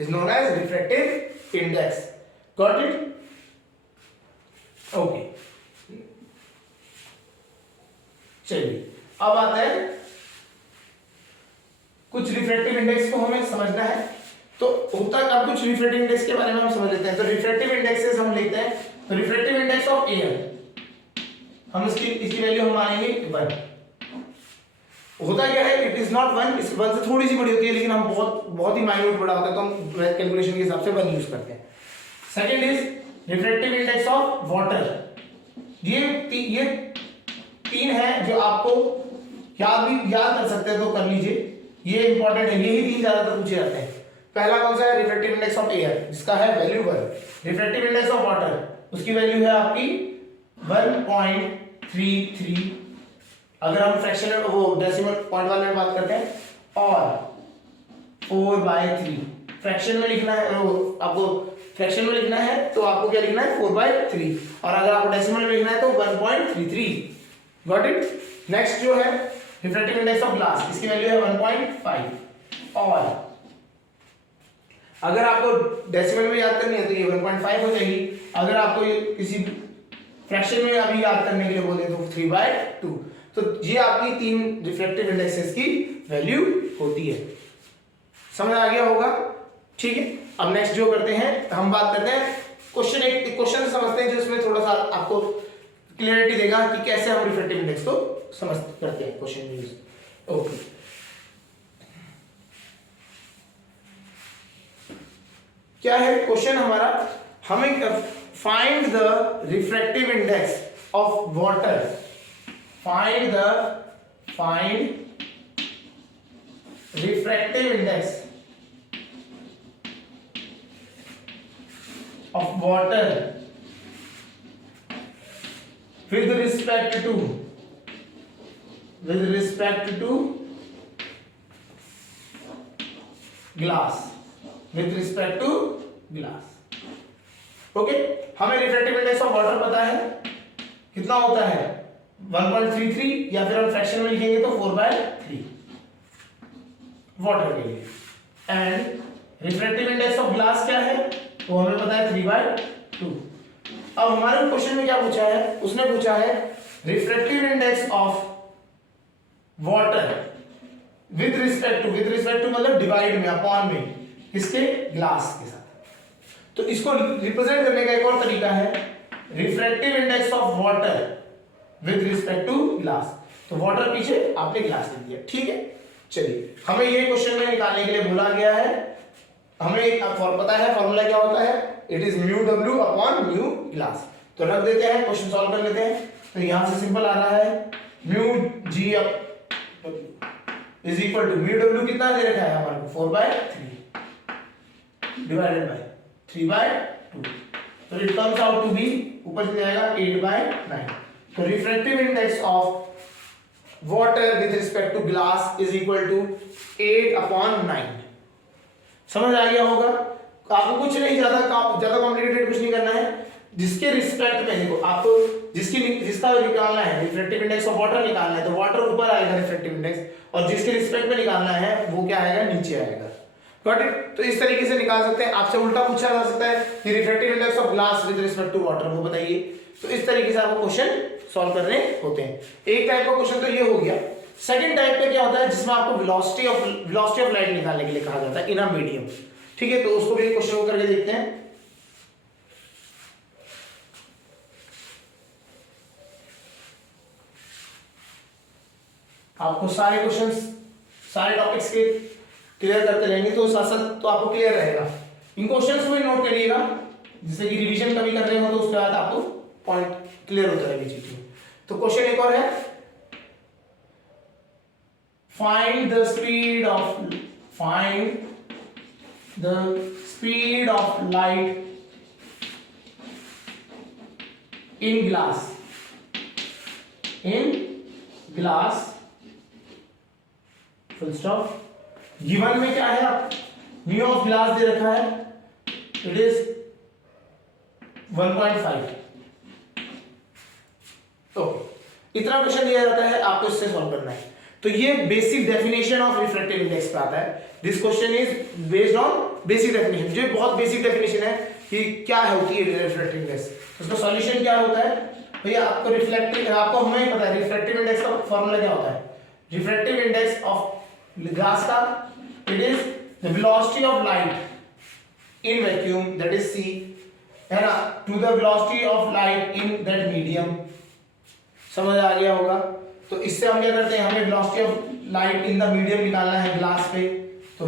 is known as refractive index. Got it, okay. चलिए, अब आता है कुछ रिफ्रैक्टिव इंडेक्स को हमें समझना है, तो होता है अब कुछ रिफ्रैक्टिव इंडेक्स के बारे में हम समझ लेते हैं। तो रिफ्रैक्टिव इंडेक्सेस हम लेते हैं, तो रिफ्रैक्टिव इंडेक्स ऑफ एयर, हम इसकी वैल्यू हम मानेंगे 1। होता क्या है, इट इज नॉट 1, इस 1 से थोड़ी सी बड़ी होती है, लेकिन हम बहुत ही माइन्यूट बड़ा होता है, तो हम कैलकुलेशन के हिसाब से 1 यूज करते हैं। Second is refractive index of water, ये 3 है जो आपको याद कर सकते हैं, तो कर लीजिए, ये इंपॉर्टेंट है, यही 3 ज्यादातर पूछे जाते हैं। पहला कौन सा है, रिफ्रैक्टिव इंडेक्स ऑफ एयर, जिसका है value 1। Refractive index of water, उसकी वैल्यू है आपकी 1.33, अगर हम फ्रैक्शन वो डेसिमल पॉइंट वाले में बात करते हैं, और 4/3 फ्रैक्शन में लिखना है, आपको फ्रैक्शन में लिखना है तो आपको क्या लिखना है, 4/3, और अगर आपको डेसिमल में लिखना है तो 1.33। Got it. नेक्स्ट जो है रिफ्रैक्टिव इंडेक्स ऑफ ग्लास, इसकी वैल्यू है 1.5, और अगर आपको डेसिमल में याद करनी है तो ये 1.5 हो जाएगी, अगर आपको किसी फ्रैक्शन में अभी याद करने के लिए बोले तो 3/2। तो ये आपकी 3 रिफ्रैक्टिव इंडेक्सेस की वैल्यू होती है, समझ आ गया होगा, ठीक है। अब नेक्स्ट जो करते हैं, हम बात करते हैं क्वेश्चन समझते हैं, जिसमें थोड़ा सा आपको क्लियरिटी देगा कि कैसे हम रिफ्रैक्टिव इंडेक्स को समझ करते हैं क्वेश्चन यूज। ओके, क्या है क्वेश्चन हमारा, हमें find the refractive index of water. Find refractive index of water with respect to glass. Okay, हमें रिफ्रैक्टिव इंडेक्स ऑफ वाटर पता है कितना होता है 1.33, या फिर हम फ्रैक्शन में लिखेंगे तो 4/3 वाटर के लिए। And refractive index of glass क्या है, तो हमें पता है 3/2। अब हमारे क्वेश्चन में क्या पूछा है, उसने पूछा है refractive index of water with respect to मतलब डिवाइड में, अपॉन में, किसके, ग्लास के साथ। तो इसको रिप्रेजेंट करने का एक और तरीका है refractive index of water with respect to glass. तो वाटर पीछे, आपने ग्लास लिख दिया, ठीक है। चलिए, हमें ये क्वेश्चन में निकालने के लिए बोला गया है, हमें एक पता है फॉर्मूला क्या होता है, it is mu W upon mu glass. तो रख देते हैं, क्वेश्चन सॉल्व कर लेते हैं। तो यहां से सिंपल आ रहा है mu g up is equal to mu डब्ल्यू कितना दे रखा है हमारे को 4/3 डिवाइडेड बाय 3/2। तो it comes out to be, ऊपर चले जाएगा 8/9। तो refractive index of water with respect to glass is equal to 8/9। समझ आ गया होगा। आपको कुछ नहीं, ज्यादा कॉम्प्लिकेटेड कुछ नहीं करना है। जिसके रिस्पेक्ट में देखो, आपको जिसका निकालना है रिफ्रैक्टिव इंडेक्स ऑफ वाटर निकालना है, तो वाटर ऊपर आएगा रिफ्रैक्टिव इंडेक्स, और जिसके रिस्पेक्ट में निकालना है वो क्या आएगा, नीचे आएगा। Got it. तो इस तरीके से निकाल सकते हैं। आपसे उल्टा पूछा जा सकता है कि refractive index of glass with respect to water, वो बताइए। तो इस तरीके से आपको क्वेश्चन सॉल्व करने होते हैं। एक टाइप का क्वेश्चन तो ये हो गया। सेकंड टाइप पे क्या होता है, जिसमें आपको वेलोसिटी ऑफ लाइट निकालने के लिए कहा जाता है इन अ मीडियम, ठीक है। तो उसको भी क्वेश्चन को करके देखते हैं। आपको सारे क्वेश्चंस, सारे टॉपिक्स के क्लियर करते रहेंगे तो साथ साथ तो आपको क्लियर रहेगा। इन क्वेश्चंस को भी नोट करिएगा, जिससे कि रिवीजन कभी कर रहे हो तो उसके बाद आपको पॉइंट क्लियर होता रहेगा चीज में। तो क्वेश्चन एक और है, find the speed of light in glass full stop. Given में क्या है, म्यू ऑफ ग्लास दे रखा है, इट इज 1.5। तो इतना क्वेश्चन दिया जाता है, आपको इससे सॉल्व करना है। तो ये basic definition of refractive index पे आता है। This question is based on basic definition. जो बहुत बेसिक डेफिनेशन है कि क्या होती है रिफ्रैक्टिव इंडेक्स, उसका सॉल्यूशन क्या होता है भैया। आपको हमें पता है रिफ्रैक्टिव इंडेक्स का फॉर्मूला क्या होता है। रिफ्रैक्टिव इंडेक्स ऑफ ग्लास का, it is the velocity of light in vacuum, that is c, है ना, to the velocity of light in that medium. समझ आ गया होगा। तो इससे हम क्या करते हैं, हमें velocity of light in the medium निकालना है ग्लास पे। तो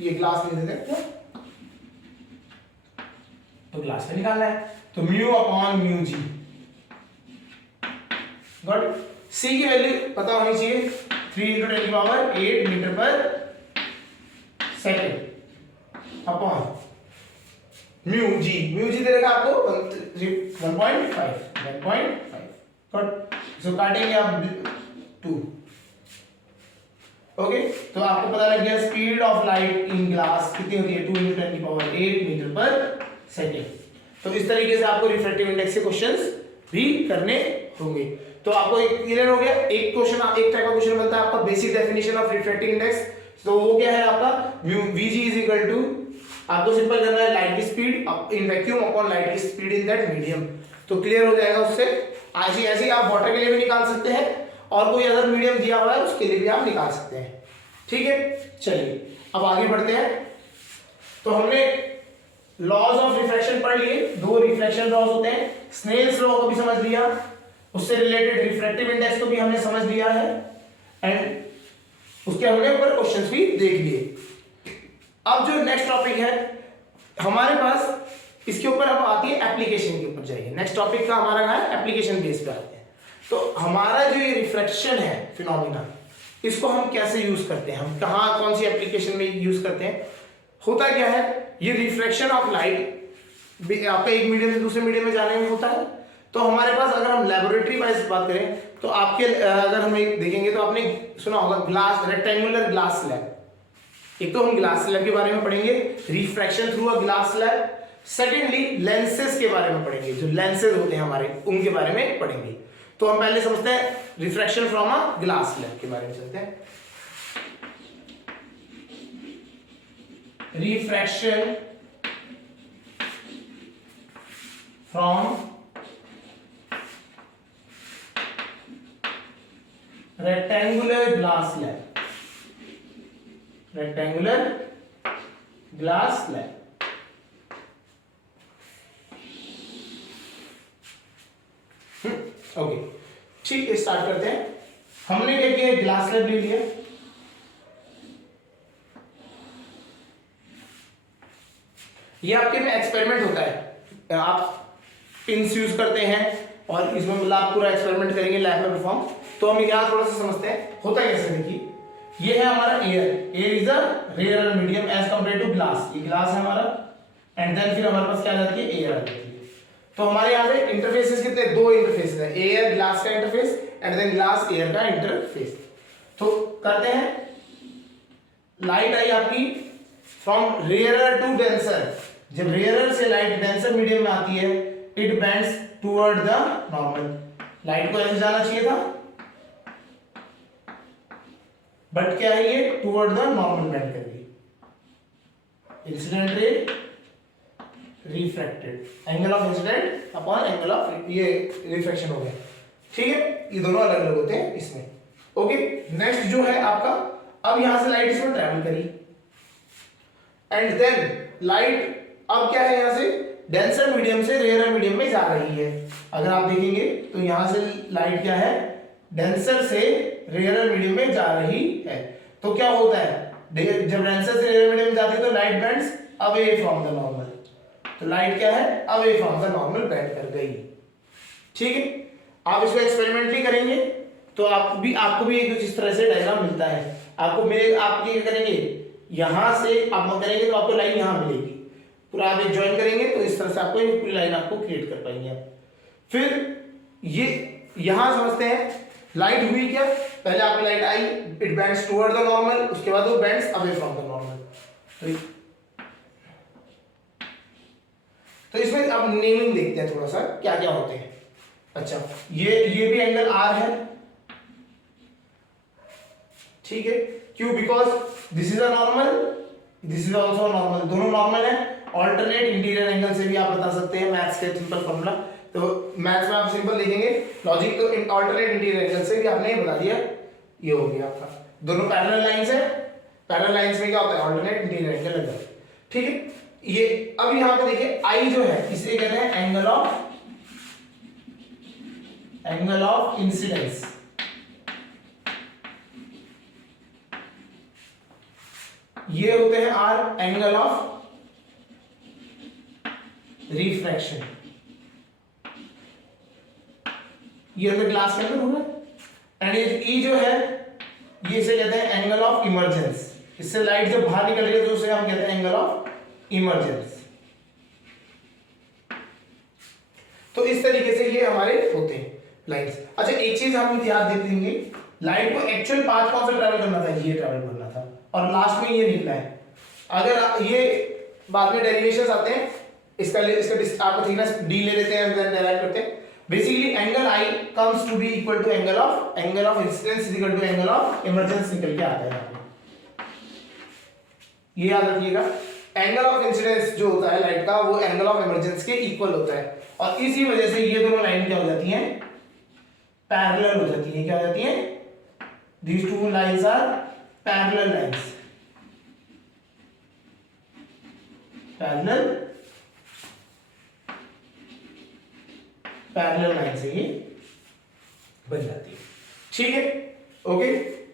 ये ग्लास ले देते हैं, तो ग्लास पे निकालना है। तो mu upon mu G. Got. c की वैल्यू पता होनी चाहिए, 3 × 10⁸ मीटर पर सेकेंड अपॉन म्यू जी दे रखा आपको 1.5। गॉट। सो काटेंगे आप 2। ओके। तो आपको पता लग गया speed of light in glass कितनी होती है, 2 × 10⁸ मीटर पर सेकेंड। तो इस तरीके से आपको रिफ्रैक्टिव इंडेक्स के क्वेश्चंस भी करने होंगे। तो आपको एक क्लियर हो गया। एक टाइप का क्वेश्चन बनता है आपका basic definition of refractive index. तो वो क्या है आपका, Vg इज इक्वल टू, आपको सिंपल करना है लाइट की speed in vacuum upon light की स्पीड इन दैट मीडियम। तो क्लियर हो जाएगा उससे। ऐसे ही आप वाटर के लिए भी निकाल सकते हैं, और कोई अदर मीडियम दिया हुआ है उसके लिए भी आप निकाल सकते हैं, ठीक है। चलिए अब आगे बढ़ते हैं। तो हमने लॉज ऑफ रिफ्रैक्शन पढ़ लिए, 2 रिफ्रैक्शन लॉज होते हैं। स्नेल्स लॉ को भी समझ लिया, उससे रिलेटेड रिफ्रैक्टिव इंडेक्स को भी हमने समझ लिया है, एंड उसके हमने ऊपर क्वेश्चंस भी देख लिए। अब जो नेक्स्ट टॉपिक है हमारे पास, इसके ऊपर अब आती है एप्लीकेशन के ऊपर जाइए। नेक्स्ट टॉपिक का हमारा कहाँ है, एप्लीकेशन बेस पे आते हैं। तो हमारा जो ये रिफ्लेक्शन है फिनोमिना, इसको हम कैसे यूज करते हैं, हम कहाँ कौन सी एप्लीकेशन में यूज करते हैं। होता क्या है, ये रिफ्लेक्शन ऑफ लाइट आपका एक मीडियम से दूसरे मीडियम में जाने में होता है। तो हमारे पास अगर हम लेबोरेटरी वाइज बात करें तो आपके अगर हम एक देखेंगे तो आपने सुना होगा ग्लास, रेक्टेंगुलर ग्लास स्लैब। एक तो हम ग्लास स्लैब के बारे में पढ़ेंगे, refraction through a glass slab. Secondly lenses के बारे में पढ़ेंगे, जो लेंसेज होते हैं हमारे उनके बारे में पढ़ेंगे। तो हम पहले समझते हैं refraction from a glass slab के बारे में चलते हैं। Refraction from rectangular glass slab, rectangular glass slab. Okay ठीक है, स्टार्ट करते हैं। हमने क्या किया, ग्लास स्लैब ले लिया, ये आपके में एक्सपेरिमेंट होता है, आप पिंस यूज करते हैं और इसमें मतलब आप पूरा एक्सपेरिमेंट करेंगे लैब में परफॉर्म। तो हम यहाँ थोड़ा सा समझते हैं होता कैसे। देखिए ये है हमारा air, air is a rare medium as compare to glass, ये ग्लास है हमारा, एंड देन फिर हमारे पास क्या आ जाती है, एयर आ जाती है। तो हमारे यहाँ पे इंटरफेसेस कितने, दो इंटरफेसेस है, एयर ग्लास का interface and then glass air का इंटरफेस। तो करते हैं, लाइट आई आपकी फ्रॉम रेयरर टू डेंसर, जब रेयरर से लाइट डेंसर मीडियम में आती है, it bends toward the normal. Light को ऐसे जाना चाहिए था, बट क्या है ये, टुवर्ड द नॉर्मल बेंड कर रही। Incident ray refracted, angle of incident upon angle of ये रिफ्रैक्शन हो गया। ठीक है, ये दोनों अलग अलग होते हैं इसमें। ओके, नेक्स्ट जो है आपका, अब यहां से लाइट इसमें ट्रैवल करी एंड देन लाइट अब क्या है, यहां से डेंसर मीडियम से रेयर मीडियम में जा रही है। अगर आप देखेंगे तो यहां से लाइट क्या है, डेंसर से रेयर मीडियम में जा रही है। तो क्या होता है, जब डेंसर से रेयर मीडियम में जाती है तो light bends away from the normal. तो लाइट क्या है, away from the normal bend कर गई। ठीक है, आप इसको एक्सपेरिमेंटली करेंगे तो आपको भी एक इस तरह से डायग्राम मिलता है। आप ये करेंगे, यहां से आप करेंगे तो आपको लाइन यहां मिलेगी, पूरा आप ज्वाइन करेंगे तो इस तरह से आपको एक पूरी लाइन आपको क्रिएट कर पाएंगे आप। फिर ये यहां समझते हैं लाइट हुई क्या, पहले आपकी लाइट आई, it bends toward the normal, उसके बाद वो bends away from the normal. तो इसमें अब नेमिंग देखते हैं थोड़ा सा क्या क्या होते हैं। अच्छा, ये भी एंगल आर है, ठीक है, क्यों, because this is a normal, this is also normal, दोनों नॉर्मल है। ऑल्टरनेट इंटीरियर एंगल से भी आप बता सकते हैं, मैथ्स के सिंपल फॉर्मूला। तो मैथ्स में आप सिंपल लिखेंगे लॉजिक, तो ऑल्टरनेट इंटीरियर एंगल से भी आपने बता दिया, ये हो गया आपका। दोनों पैरेलल लाइंस है, पैरेलल लाइंस में क्या होता है, ऑल्टरनेट इंटीरियर एंगल लग जाता है। ठीक है, ये अब यहां पे देखिए आई जो है इसे कहते हैं एंगल ऑफ इंसिडेंस। ये होते हैं आर एंगल ऑफ रिफ्रैक्शन, ये तो ग्लास के अंदर होगा। एंड ई जो है ये इसे कहते हैं एंगल ऑफ इमर्जेंस, इससे लाइट जब बाहर निकल रही है तो उसे हम कहते हैं एंगल ऑफ इमर्जेंस। तो इस तरीके से ये हमारे होते हैं लाइट्स। अच्छा, एक चीज हम याद देख लेंगे, लाइट को एक्चुअल पाथ कौन सा ट्रैवल करना था, ये ट्रैवल करना था और लास्ट में ये निकला है। अगर ये बाद में डेरिवेशंस आते हैं, इसका आपका थिकनेस d ले लेते हैं, देन डेराइव करते हैं। Basically angle I comes to be equal to angle of incidence is equal to angle of emergence निकल के आता है यहाँ पे, ये याद रखिएगा। एंगल ऑफ इंसिडेंस जो होता है लाइट का, वो एंगल ऑफ इमर्जेंस के इक्वल होता है, और इसी वजह से ये दोनों लाइन क्या हो जाती हैं, पैरेलल हो जाती है। क्या हो जाती है, these two lines are parallel lines, parallel line से ये बन जाती है। ठीक है, ओके,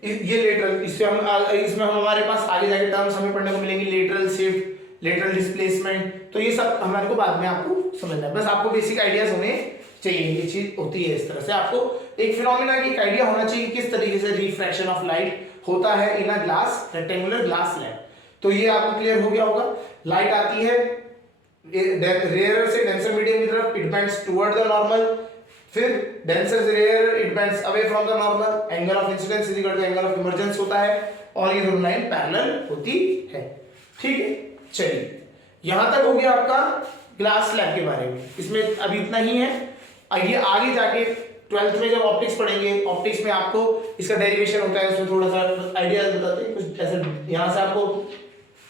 ये लेटरल, इसमें हम हमारे पास आगे जाके टर्म्स हमें पढ़ने को मिलेंगी, लेटरल शिफ्ट, लेटरल डिस्प्लेसमेंट, तो ये सब हमारे को बाद में आपको समझना है, बस आपको बेसिक आइडियाज होने चाहिए। ये चीज होती है इस तरह से, आपको एक फिनोमेना की एक आइडिया होना चाहिए किस तरीके से रिफ्रैक्शन ऑफ लाइट होता है in a glass, rectangular glass slab. तो ये आपको क्लियर हो गया होगा। लाइट आती है रेयर से डेंसर मीडियम की तरफ, it bends toward the normal, फिर डेंसर से rare it bends away from the normal, angle of incidence is equal to angle of emergence होता है, और ये दोनों लाइन पैरेलल होती है। ठीक है, चलिए यहां तक हो गया आपका ग्लास स्लैब के बारे में। इसमें अभी इतना ही है। ये आगे जाके 12th में जब ऑप्टिक्स पढ़ेंगे, ऑप्टिक्स में आपको इसका डेरिवेशन होता है, उसमें थोड़ा सा आइडिया बताते हैं कुछ ऐसा। यहाँ से आपको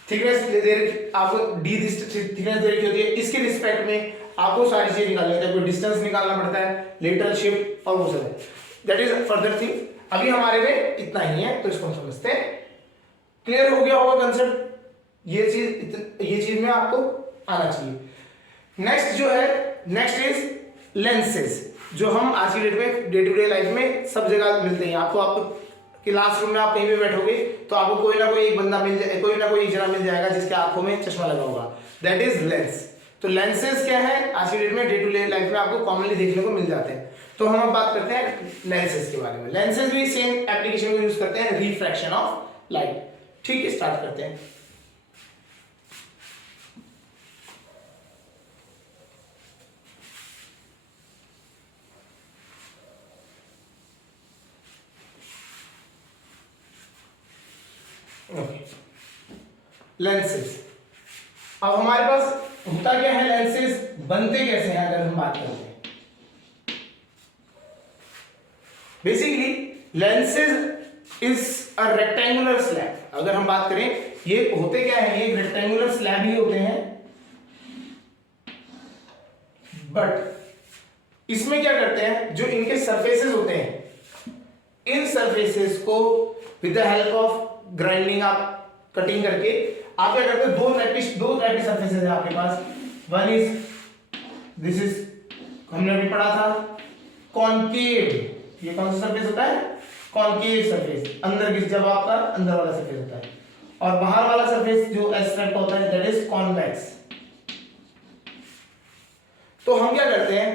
थिकनेस दे, आपको डी थिकनेस दे रखी होती है, इसके रिस्पेक्ट में आपको सारी चीजें निकालनी होती है, कोई डिस्टेंस निकालना पड़ता है, लेटरल शिफ्ट और वो सब है, दैट इज फर्दर थिंग। अभी हमारे में इतना ही है, तो इसको हम समझते हैं। क्लियर हो गया होगा कंसेप्ट, ये चीज में आपको आना चाहिए। नेक्स्ट जो है, नेक्स्ट इज लेंसेज, जो हम आज की डेट में डे टू डे लाइफ में सब जगह मिलते हैं। आपको क्लासरूम में आप कहीं भी बैठोगे तो आपको कोई ना कोई एक बंदा मिल जाए, कोई ना कोई एक जना मिल जाएगा जिसके आंखों में चश्मा लगा होगा, दैट इज लेंस। तो लेंसेज क्या है, आज की डेट में डे टू डे लाइफ में आपको कॉमनली देखने को मिल जाते हैं। तो हम अब बात करते हैं लेंसेज के बारे में। लेंसेज भी सेम एप्लीकेशन को यूज करते हैं, रिफ्रैक्शन ऑफ लाइट। ठीक है, स्टार्ट करते हैं। लेंसेज, अब हमारे पास होता क्या है, लेंसेज बनते कैसे हैं अगर हम बात करते हैं। Basically lenses is a rectangular slab. अगर हम बात करें, ये होते क्या है, ये रेक्टेंगुलर स्लैब ही होते हैं, बट इसमें क्या करते हैं, जो इनके सरफेसेस होते हैं, इन सरफेसेस को with the help of grinding, आप कटिंग करके आप क्या करते हो, दो टाइप के सरफेसेस है आपके पास। वन इज दिस इज, हमने अभी पढ़ा था कॉनकेव। ये कौन सा सरफेस होता है, कॉनकेव सरफेस, अंदर की, जब आपका अंदर वाला सरफेस होता है, और बाहर वाला सरफेस जो एस्पेक्ट होता है दैट इज कॉन्वेक्स। तो हम क्या करते हैं,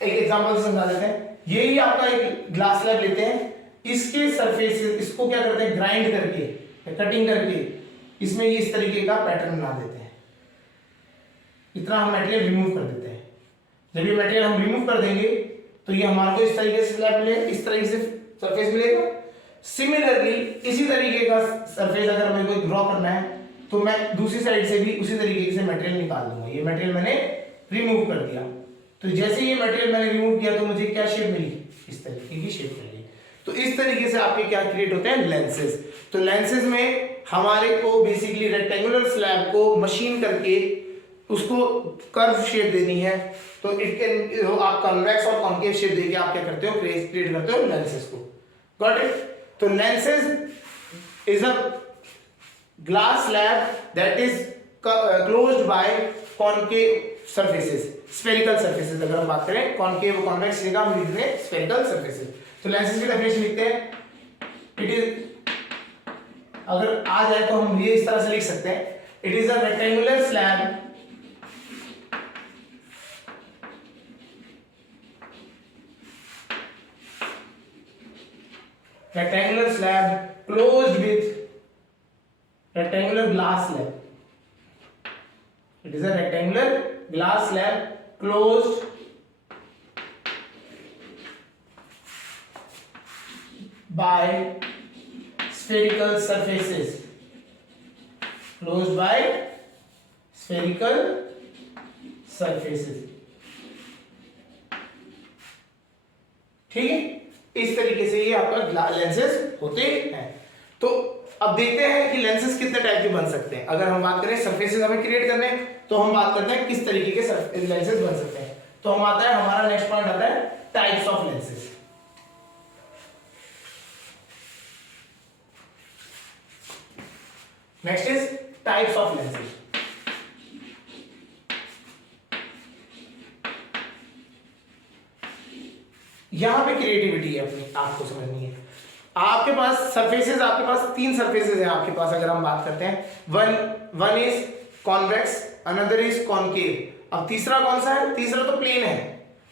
एक एग्जांपल से समझा देते हैं। यही आपका एक ग्लास स्लैब लेते हैं, इसके सरफेस, इसको क्या करते हैं, ग्राइंड करके, कटिंग करके इसमें ये इस तरीके का पैटर्न बना देते हैं। इतना हम मटेरियल रिमूव कर देते हैं। जब ये मटेरियल हम रिमूव कर देंगे तो ये हमारे को इस तरीके से स्लैब मिलेगा, इस तरीके से सरफेस मिलेगा। सिमिलरली इसी तरीके का सरफेस अगर हमें कोई ड्रॉ करना है तो मैं दूसरी साइड से भी उसी तरीके से मटेरियल निकाल दूंगा। ये मटेरियल मैंने रिमूव कर दिया, तो जैसे ये मटेरियल मैंने रिमूव किया तो मुझे क्या शेप मिली, इस तरीके की शेप मिली। तो इस तरीके से आपके क्या क्रिएट होते हैं, लेंसेज। तो लेंसेज में हमारे को बेसिकली रेक्टेंगुलर स्लैब को मशीन करके उसको कर्व शेप देनी है, तो इट कैन, आप कन्वेक्स और कॉन्केव शेप देके आप क्या करते हो, क्रिएट करते हो लेंसेज को। Got it. तो lenses is a glass slab that is closed by concave surfaces, spherical surfaces। अगर हम बात करें कॉन्केव कॉन्वेक्स जगह हम लिखते हैं spherical surfaces। तो लेंसेज की डेफिनेशन लिखते हैं, इट इज, अगर आ जाए तो हम ये इस तरह से लिख सकते हैं, it is a rectangular slab closed with rectangular glass slab। It is a rectangular glass slab closed by spherical surfaces, closed by spherical surfaces। ठीक है, इस तरीके से ये आपका लेंसेज होते हैं। तो अब देखते हैं कि लेंसेज कितने टाइप के बन सकते हैं। अगर हम बात करें सरफेसेस हमें क्रिएट करने, तो हम बात करते हैं किस तरीके के लेंसेज बन सकते हैं। तो हम आता है, हमारा नेक्स्ट पॉइंट आता है types of lenses. Next is types of lenses. यहां पे क्रिएटिविटी है अपनी, आपको समझनी है। आपके पास सरफेसेस, आपके पास तीन सरफेसेस हैं आपके पास। अगर हम बात करते हैं, one is convex, another is concave. अब तीसरा कौन सा है? तीसरा तो प्लेन है,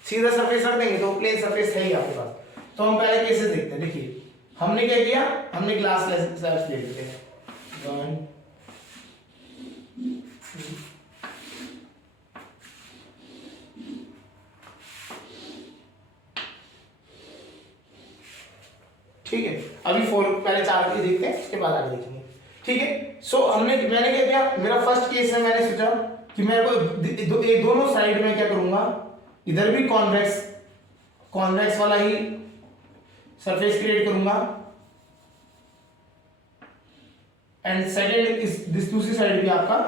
सीधा सरफेस रख देंगे तो प्लेन सरफेस है ही आपके पास। तो हम पहले केसेस देखते हैं। देखिए हमने क्या किया, हमने ग्लास स्लैब्स ले लेते हैं, 1 2 ठीक है। अभी 4 पहले 4 के देखते हैं, उसके बाद आगे देखेंगे। ठीक है, सो मैंने क्या किया, मेरा फर्स्ट केस है, मैंने सोचा कि मेरे को दोनों साइड में क्या करूंगा, इधर भी कॉन्वेक्स वाला ही सरफेस क्रिएट करूंगा, एंड सेकेंड इस दूसरी साइड भी आपका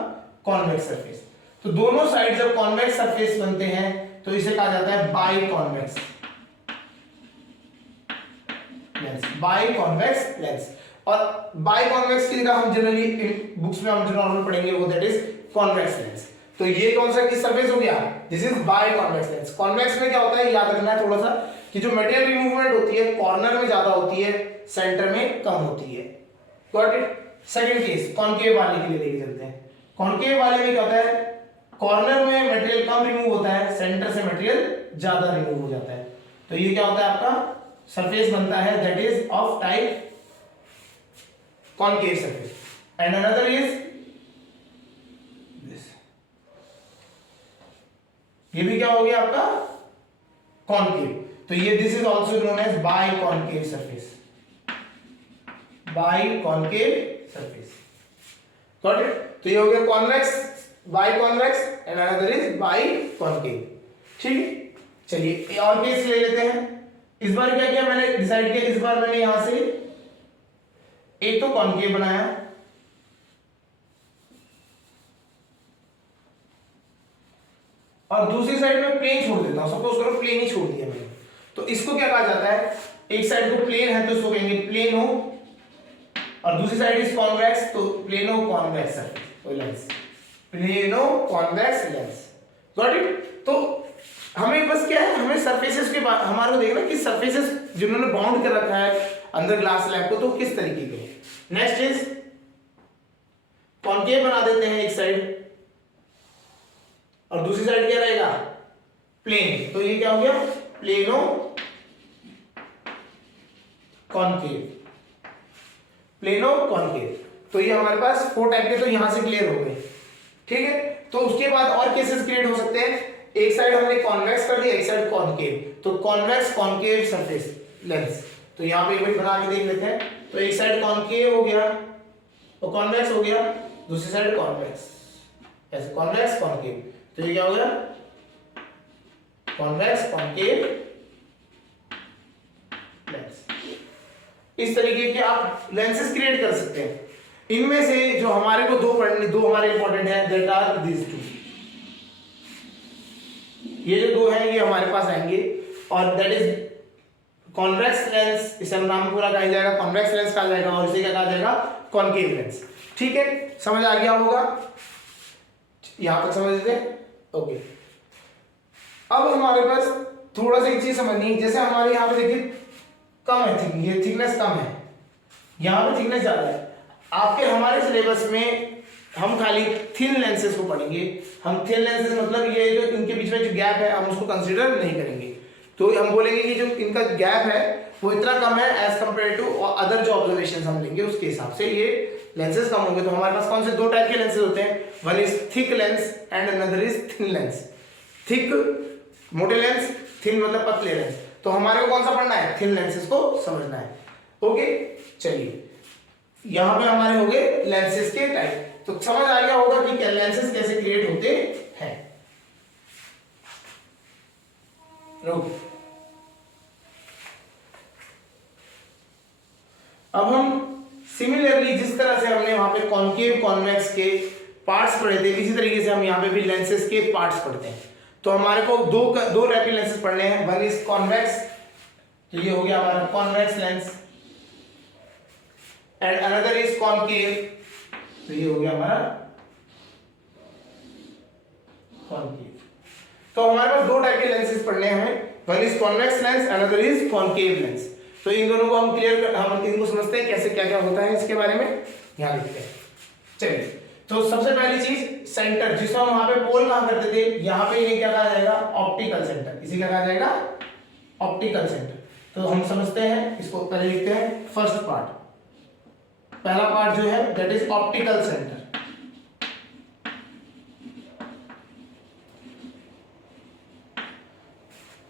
कॉन्वेक्स सरफेस। तो दोनों साइड जब कॉन्वेक्स सरफेस बनते हैं तो इसे कहा जाता है by convex lens, by convex lens. और बाई कॉन्वेक्स की जगह हम जनरली बुक्स में हम जो नॉर्मल पढ़ेंगे वो दैट इज कॉन्वेक्स लेंस। तो ये कौन सा किस सरफेस हो गया, this is by convex lens. Convex में क्या होता है, याद रखना है थोड़ा सा, कि जो मटेरियल रिमूवमेंट होती है कॉर्नर में ज्यादा होती है, सेंटर में कम होती है। Got it. Second case concave वाले के लिए लेके चलते हैं। कॉनकेव वाले में क्या होता है, कॉर्नर में मटेरियल कम रिमूव होता है, सेंटर से मटेरियल ज्यादा रिमूव हो जाता है। तो ये क्या होता है, आपका सरफेस बनता है that is of type concave surface, and another is this. ये भी क्या हो गया आपका कॉनकेव। तो ये this is also known as biconcave surface, biconcave surface. Got it. तो ये हो गया convex, biconvex, and another is biconcave. ठीक है, चलिए और केस ले लेते हैं। इस बार क्या किया मैंने, डिसाइड किया, इस बार मैंने यहां से एक तो कॉनकेव बनाया, और दूसरी साइड में प्लेन छोड़ देता हूं, सपोज करो प्लेन ही छोड़ दिया मैंने। तो इसको क्या कहा जाता है, एक साइड को प्लेन है तो इसको कहेंगे प्लेनो, और दूसरी साइड इज कॉन्वेक्स तो plano convex lens, plano convex lens. Got it. तो हमें बस क्या है, हमें सरफेसेस के बाद हमारे को देखना कि सरफेसेस जिन्होंने बाउंड कर रखा है अंदर ग्लास स्लैब को तो किस तरीके के। नेक्स्ट इज कॉनकेव बना देते हैं एक साइड, और दूसरी साइड क्या रहेगा, प्लेन। तो ये क्या हो गया, प्लेनो कॉनकेव, प्लेनो कॉनकेव। तो ये हमारे पास 4 टाइप के तो यहां से क्लियर हो गए। ठीक है, तो उसके बाद और केसेस क्रिएट हो सकते हैं। एक साइड हमने कॉन्वेक्स कर दिया, एक साइड कॉनकेव, तो कॉन्वेक्स कॉनकेव सरफेस लेंस। तो यहां पे एक मिनट बना के देख लेते हैं। तो एक साइड कॉनकेव हो गया और कॉन्वेक्स हो गया, दूसरी साइड कॉन्वेक्स, ऐसे कॉन्वेक्स कॉनकेव। तो ये क्या हो गया, कॉन्वेक्स कॉनकेव लेंस। इस तरीके के आप लेंसेस क्रिएट कर सकते हैं। इनमें से जो हमारे को दो हमारे इंपॉर्टेंट है, दैट आर दिस 2। ये जो 2 हैं ये हमारे पास आएंगे, और दैट इज कॉन्वेक्स लेंस, इसे हम नाम पूरा कहा जाएगा, कॉन्वेक्स लेंस कहा जाएगा, और इसे क्या कहा जाएगा, कॉनकेव लेंस। ठीक है, समझ आ गया होगा, यहां तक समझ लेते हैं। ओके, अब हमारे पास थोड़ा सा एक चीज समझनी है। जैसे हमारे यहाँ पे देखिए कम है, ये थिकनेस कम है, यहाँ पे थिकनेस ज्यादा है। आपके हमारे सिलेबस में हम खाली थिन लेंसेज को पढ़ेंगे। हम थिन लेंसेज मतलब ये जो इनके बीच में जो गैप है हम उसको कंसीडर नहीं करेंगे। तो हम बोलेंगे कि जो इनका गैप है वो इतना कम है एज कंपेयर टू अदर जो ऑब्जर्वेशन हम लेंगे उसके हिसाब से ये लेंसेज कम होंगे। तो हमारे पास कौन से 2 टाइप के लेंसेज होते हैं, one is thick lens and another is thin lens. Thick मोटे लेंस, थिन मतलब पतले लेंस। तो हमारे को कौन सा पढ़ना है, थिन लेंसेज को समझना है। ओके, चलिए यहां पे हमारे हो गए लेंसेज के टाइप। तो समझ आ गया होगा कि लेंसेज कैसे क्रिएट होते हैं। अब हम सिमिलरली जिस तरह से हमने वहां पे कॉनकेव कॉन्वेक्स के पार्ट्स पढ़े थे, इसी तरीके से हम यहाँ पे भी लेंसेज के पार्ट्स पढ़ते हैं। तो हमारे को दो टाइप के लेंसेज पढ़ने हैं, वन इज कॉन्वेक्स, तो ये हो गया हमारा convex lens, and another is concave, तो ये हो गया हमारा कॉनकेव। तो हमारे पास 2 टाइप के लेंसेज पढ़ने हैं, one is convex lens, another is concave lens. तो इन दोनों को हम इनको समझते हैं कैसे क्या क्या होता है इसके बारे में, यहां देखते हैं। चलिए, तो सबसे पहली चीज सेंटर, जिसको हम वहां पे पोल कहा करते थे, यहाँ पे ये क्या कहा जाएगा, ऑप्टिकल सेंटर, इसी क्या कहा जाएगा, ऑप्टिकल सेंटर। तो हम समझते हैं इसको, पहले लिखते हैं फर्स्ट पार्ट, पहला पार्ट जो है दैट इज ऑप्टिकल सेंटर।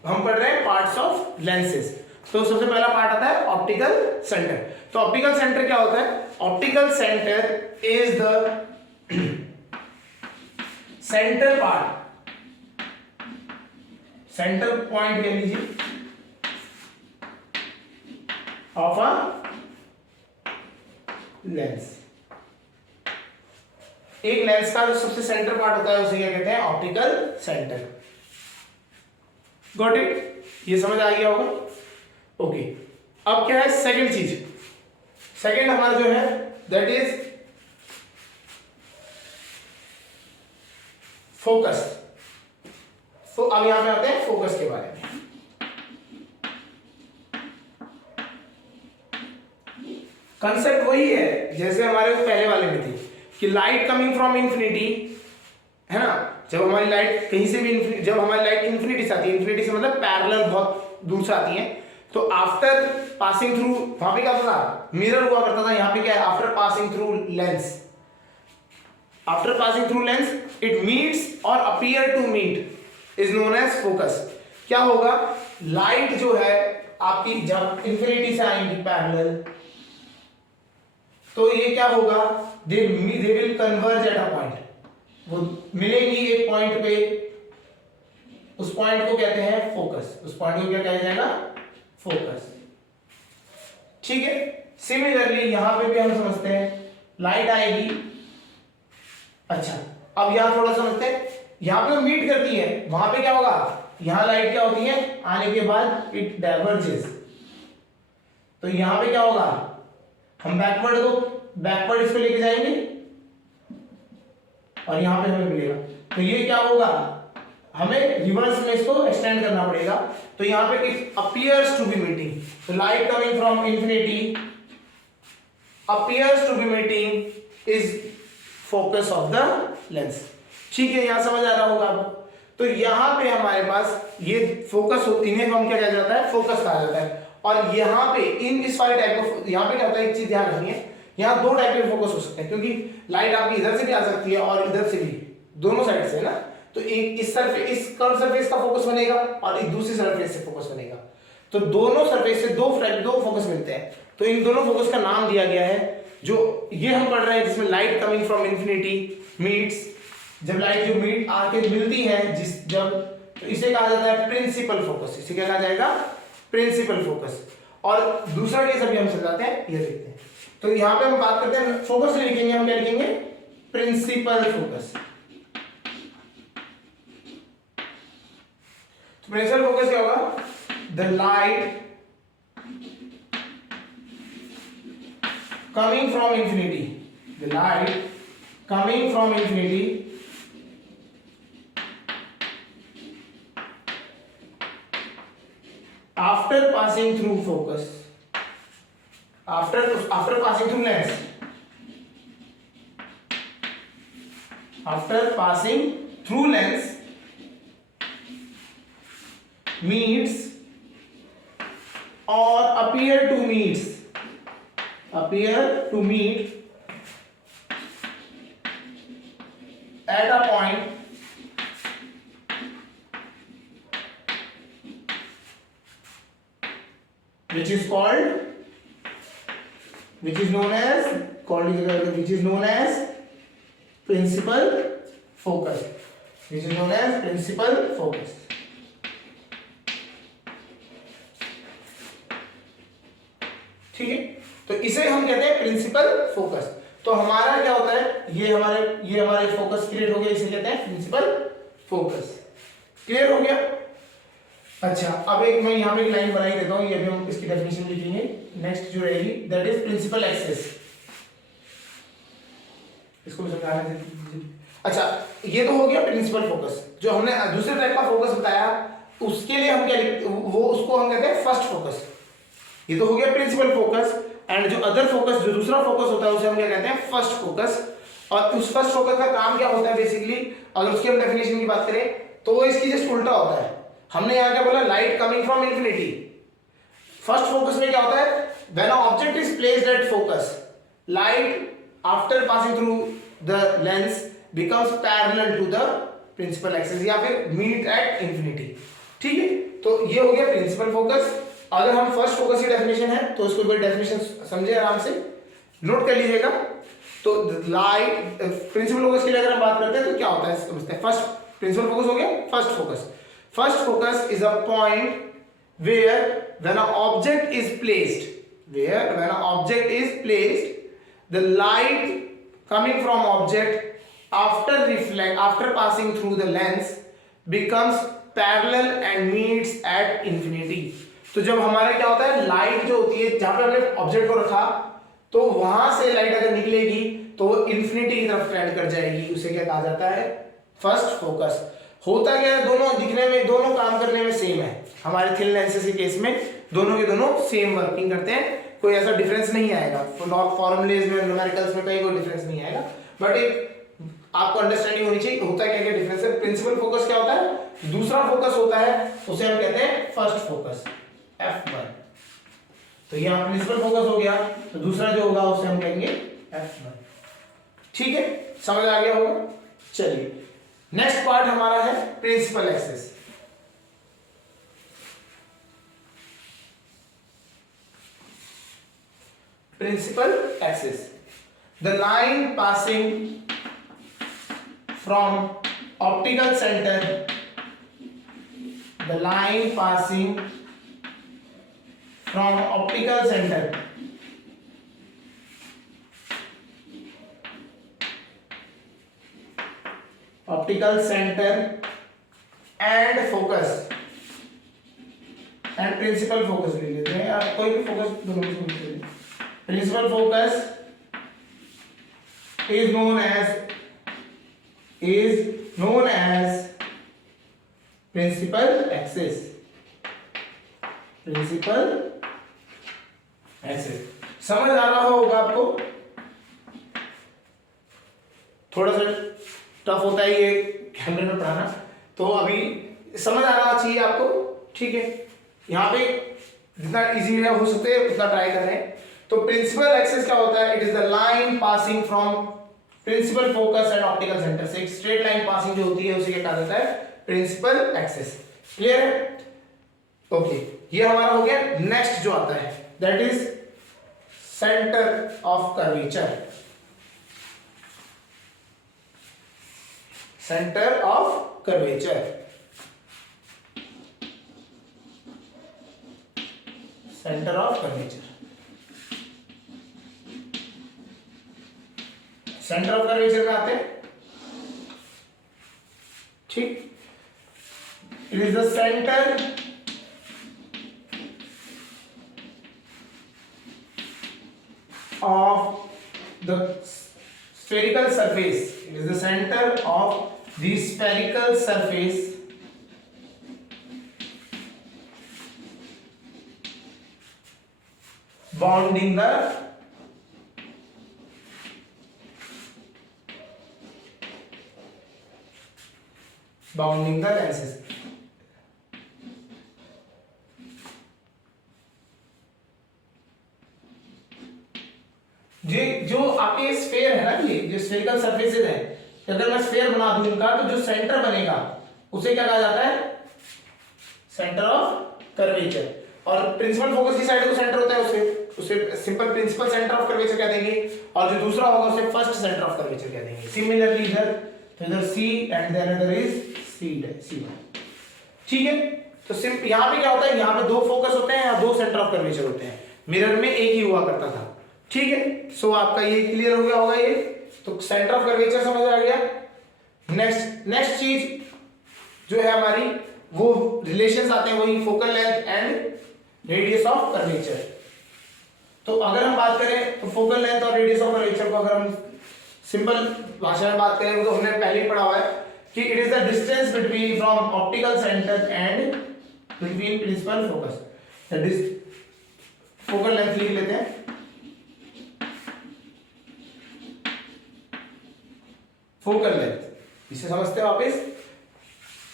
हम पढ़ रहे हैं पार्ट्स ऑफ लेंसेज, तो सबसे पहला पार्ट आता है ऑप्टिकल सेंटर। तो ऑप्टिकल सेंटर क्या होता है, optical centre is the centre part, centre point कह लीजिए ऑफ अ लेंस। एक लेंस का जो सबसे सेंटर पार्ट होता है उसे क्या कहते हैं, ऑप्टिकल सेंटर। गॉट इट, ये समझ आ गया होगा। ओके, अब क्या है सेकंड चीज, सेकंड हमारा जो है दैट इज फोकस। तो अब यहां पे आते हैं फोकस के बारे में। कंसेप्ट वही है जैसे हमारे पहले वाले में थी कि लाइट कमिंग फ्रॉम इंफिनिटी, है ना, जब हमारी लाइट कहीं से भी जब हमारी लाइट इंफिनिटी से आती है, इंफिनिटी से मतलब पैरेलल बहुत दूर से आती है, तो आफ्टर पासिंग थ्रू, वहां पे क्या होता था, मिरर हुआ करता था, यहाँ पे क्या है, after passing through lens, after passing through lens it meets और appear to meet is known as focus. क्या होगा, लाइट जो है आपकी जब इंफिनिटी से आएंगी पैरेलल, तो ये क्या होगा, they will converge at a point, वो मिलेंगी एक पॉइंट पे, उस पॉइंट को कहते हैं फोकस, उस पॉइंट को क्या कहा जाएगा, फोकस। ठीक है, सिमिलरली यहां पे भी हम समझते हैं लाइट आएगी। अच्छा, अब यहां थोड़ा समझते हैं, यहां पे मीट करती है, वहां पे क्या होगा, यहां लाइट क्या होती है, आने के बाद इट डाइवर्जेस, तो यहां पे क्या होगा, हम बैकवर्ड इसको लेके जाएंगे और यहां पे हमें मिलेगा, तो ये क्या होगा, हमें रिवर्स में इसको एक्सटेंड करना पड़ेगा, तो यहां पे it appears to be meeting, तो light coming from infinity appears to be meeting is focus of the lens। ठीक है, यहां समझ आ रहा होगा आपको। तो यहां पे हमारे पास ये फोकस, इन्हें हम क्या कहा जाता है, फोकस कहा जाता है। और यहां पे इन इस वाले टाइप को, यहां पे क्या होता है, एक चीज ध्यान रखनी है, यहां दो टाइप के फोकस हो सकते हैं, क्योंकि लाइट आपकी इधर से भी आ सकती है और इधर से भी, दोनों साइड से, है ना। तो एक इस सरफेस, इस कर्व सरफेस का फोकस बनेगा और एक दूसरी सरफेस से फोकस बनेगा, तो दोनों सरफेस से दो फोकस मिलते हैं, तो इन दोनों फोकस का नाम दिया गया है, जो ये हम पढ़ रहे हैं, जिसमें light coming from infinity meets, जब लाइट जो मीट आके मिलती है जब, तो इसे कहा जाता है प्रिंसिपल फोकस, इसे क्या कहा जाएगा, प्रिंसिपल फोकस। और दूसरा केस अभी हम समझाते हैं, ये देखते हैं। तो यहां पे हम बात करते हैं फोकस नहीं लिखेंगे, हम क्या लिखेंगे, प्रिंसिपल फोकस। तो प्रिंसिपल फोकस क्या होगा, the light coming from infinity, the light coming from infinity after passing through focus, after passing through lens, after passing through lens meets or appear to meet at a point which is known as principal focus, ठीक है। तो इसे हम कहते हैं principal focus. तो हमारा क्या होता है, ये हमारे फोकस क्रिएट हो गया, इसे कहते हैं प्रिंसिपल फोकस। क्लियर हो गया। अच्छा, अब एक मैं यहाँ पे एक लाइन बना ही देता हूँ, ये भी हम इसकी डेफिनेशन लिखेंगे। नेक्स्ट जो रहेगी दैट इज प्रिंसिपल एक्सेस, इसको समझाना चाहिए। अच्छा, ये तो हो गया प्रिंसिपल फोकस। जो हमने दूसरे टाइप का फोकस बताया उसके लिए हम क्या लिखते, वो उसको हम कहते हैं फर्स्ट फोकस। ये तो हो गया प्रिंसिपल फोकस, एंड जो अदर फोकस, जो दूसरा फोकस होता है उसे हम क्या कहते हैं, फर्स्ट फोकस। और उस फर्स्ट फोकस का काम क्या होता है बेसिकली, अगर उसकी हम डेफिनेशन की बात करें तो वो इसकी जस्ट उल्टा होता है। हमने यहाँ क्या बोला, light coming from infinity. First focus में क्या होता है, when a object is placed at focus, light after passing through the lens becomes parallel to the principal axis या फिर मीट एट इंफिनिटी। ठीक है, तो ये हो गया प्रिंसिपल फोकस। अगर हम फर्स्ट फोकस की डेफिनेशन है तो इसको कोई डेफिनेशन समझे, आराम से नोट कर लीजिएगा। तो लाइट प्रिंसिपल फोकस के लिए अगर हम बात करते हैं तो क्या होता है समझते हैं। फर्स्ट प्रिंसिपल फोकस हो गया first focus. First focus is a point where when an object is placed, the light coming from object after passing through the lens becomes parallel and meets at infinity। तो जब हमारा क्या होता है, light जो होती है जहां पे हमने ऑब्जेक्ट को रखा तो वहां से लाइट अगर निकलेगी तो वो इंफिनिटी की तरफ ट्रेंड कर जाएगी, उसे क्या कहा जाता है, फर्स्ट फोकस। होता क्या है, दोनों दिखने में, दोनों काम करने में सेम है। हमारे थिन लेंसेज के केस में दोनों के दोनों सेम वर्किंग करते हैं, कोई ऐसा डिफरेंस नहीं आएगा। फॉर्मूलेज में, न्यूमेरिकल्स में कहीं कोई डिफरेंस नहीं आएगा, बट एक आपको अंडरस्टैंडिंग होनी चाहिए होता क्या क्या डिफरेंस है। प्रिंसिपल फोकस क्या होता है, दूसरा फोकस होता है, उसे हम कहते हैं फर्स्ट फोकस F1। तो यहाँ प्रिंसिपल फोकस हो गया, तो दूसरा जो होगा उसे हम कहेंगे F1। ठीक है, समझ आ गया होगा। चलिए नेक्स्ट पार्ट हमारा है principal axis. Principal axis, the line passing from optical center, the line passing from optical center and focus and principal focus ले लेते हैं, या कोई भी फोकस दोनों में से ले। Principal focus is known as principal axis। Principal axis समझ आ रहा होगा आपको, थोड़ा सा टफ होता है ये कैमरे में पढ़ाना, तो अभी समझ आना चाहिए आपको। ठीक है, यहाँ पे जितना इजी है हो सकते है उतना ट्राई कर रहे हैं। तो प्रिंसिपल एक्सिस क्या होता है, it is the line passing from principal focus and optical centre से, एक स्ट्रेट लाइन पासिंग जो होती है उसे क्या कहा जाता है, प्रिंसिपल एक्सिस। क्लियर है, ओके। ये हमारा हो गया। नेक्स्ट जो आता है that is centre of curvature. Centre of curvature, centre of curvature, centre of curvature में आते हैं। ठीक, it is the centre of the spherical surface, it is the center of the spherical surface bounding the lenses। जो आपके sphere है ना, ये जो स्फेरिकल सरफेसेस है, अगर मैं स्फीयर बना दूं इनका तो जो सेंटर बनेगा उसे क्या कहा जाता है, सेंटर ऑफ कर्वेचर। और प्रिंसिपल फोकस की साइड को सेंटर होता है, उसे simple principal centre of curvature कह देंगे, और जो दूसरा होगा उसे फर्स्ट सेंटर ऑफ कर्वेचर कह देंगे। सिमिलरली इधर तो इधर C and then other is C1। ठीक है, तो यहां पे क्या होता है, यहां पे दो फोकस होते हैं या दो सेंटर ऑफ कर्वेचर होते हैं, मिरर में एक ही हुआ करता था। ठीक है, सो आपका ये क्लियर हो गया होगा ये, तो सेंटर ऑफ कर्वेचर समझ आ गया। नेक्स्ट चीज जो है हमारी, वो रिलेशंस आते हैं वही focal length and radius of curvature. तो अगर हम बात करें तो फोकल लेंथ और रेडियस ऑफ कर्वेचर को अगर हम सिंपल भाषा में बात करें तो हमने पहले ही पढ़ा हुआ है कि it is the distance between from optical centre and between principal focus. Focal length लिख लेते हैं, फोकल लेंथ। इसे समझते हैं, वापस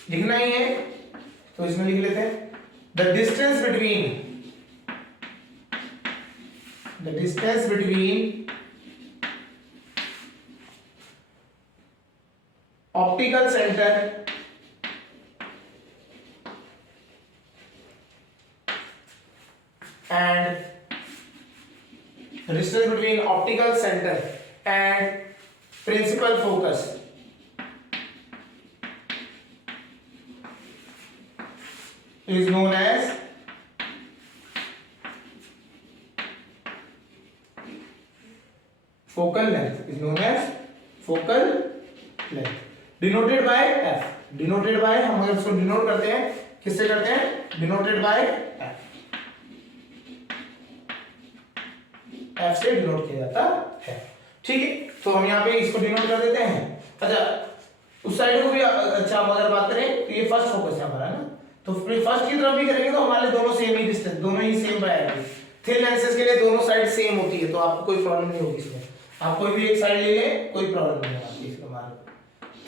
लिखना ही है तो इसमें लिख लेते हैं the distance between optical centre and distance between optical center and principal focus is known as focal length, is known as focal length, denoted by f, denoted by, हम अगर इसको डिनोट करते हैं किससे करते हैं, डिनोटेड बाय f से denote किया जाता है। ठीक है, तो हम यहाँ पे इसको डिनोट कर देते हैं। अच्छा, उस साइड को भी अच्छा हम अगर बात करें तो ये फर्स्ट फोकस है हमारा ना, तो फर्स्ट की तरफ भी करेंगे तो हमारे दोनों सेम ही डिस्टेंस, दोनों ही सेम आएंगे। थिन लेंसेज के लिए दोनों साइड सेम होती है, तो आपको कोई प्रॉब्लम नहीं होगी इसमें। आप कोई भी एक साइड ले लें, कोई प्रॉब्लम नहीं आती इसमें। हमारे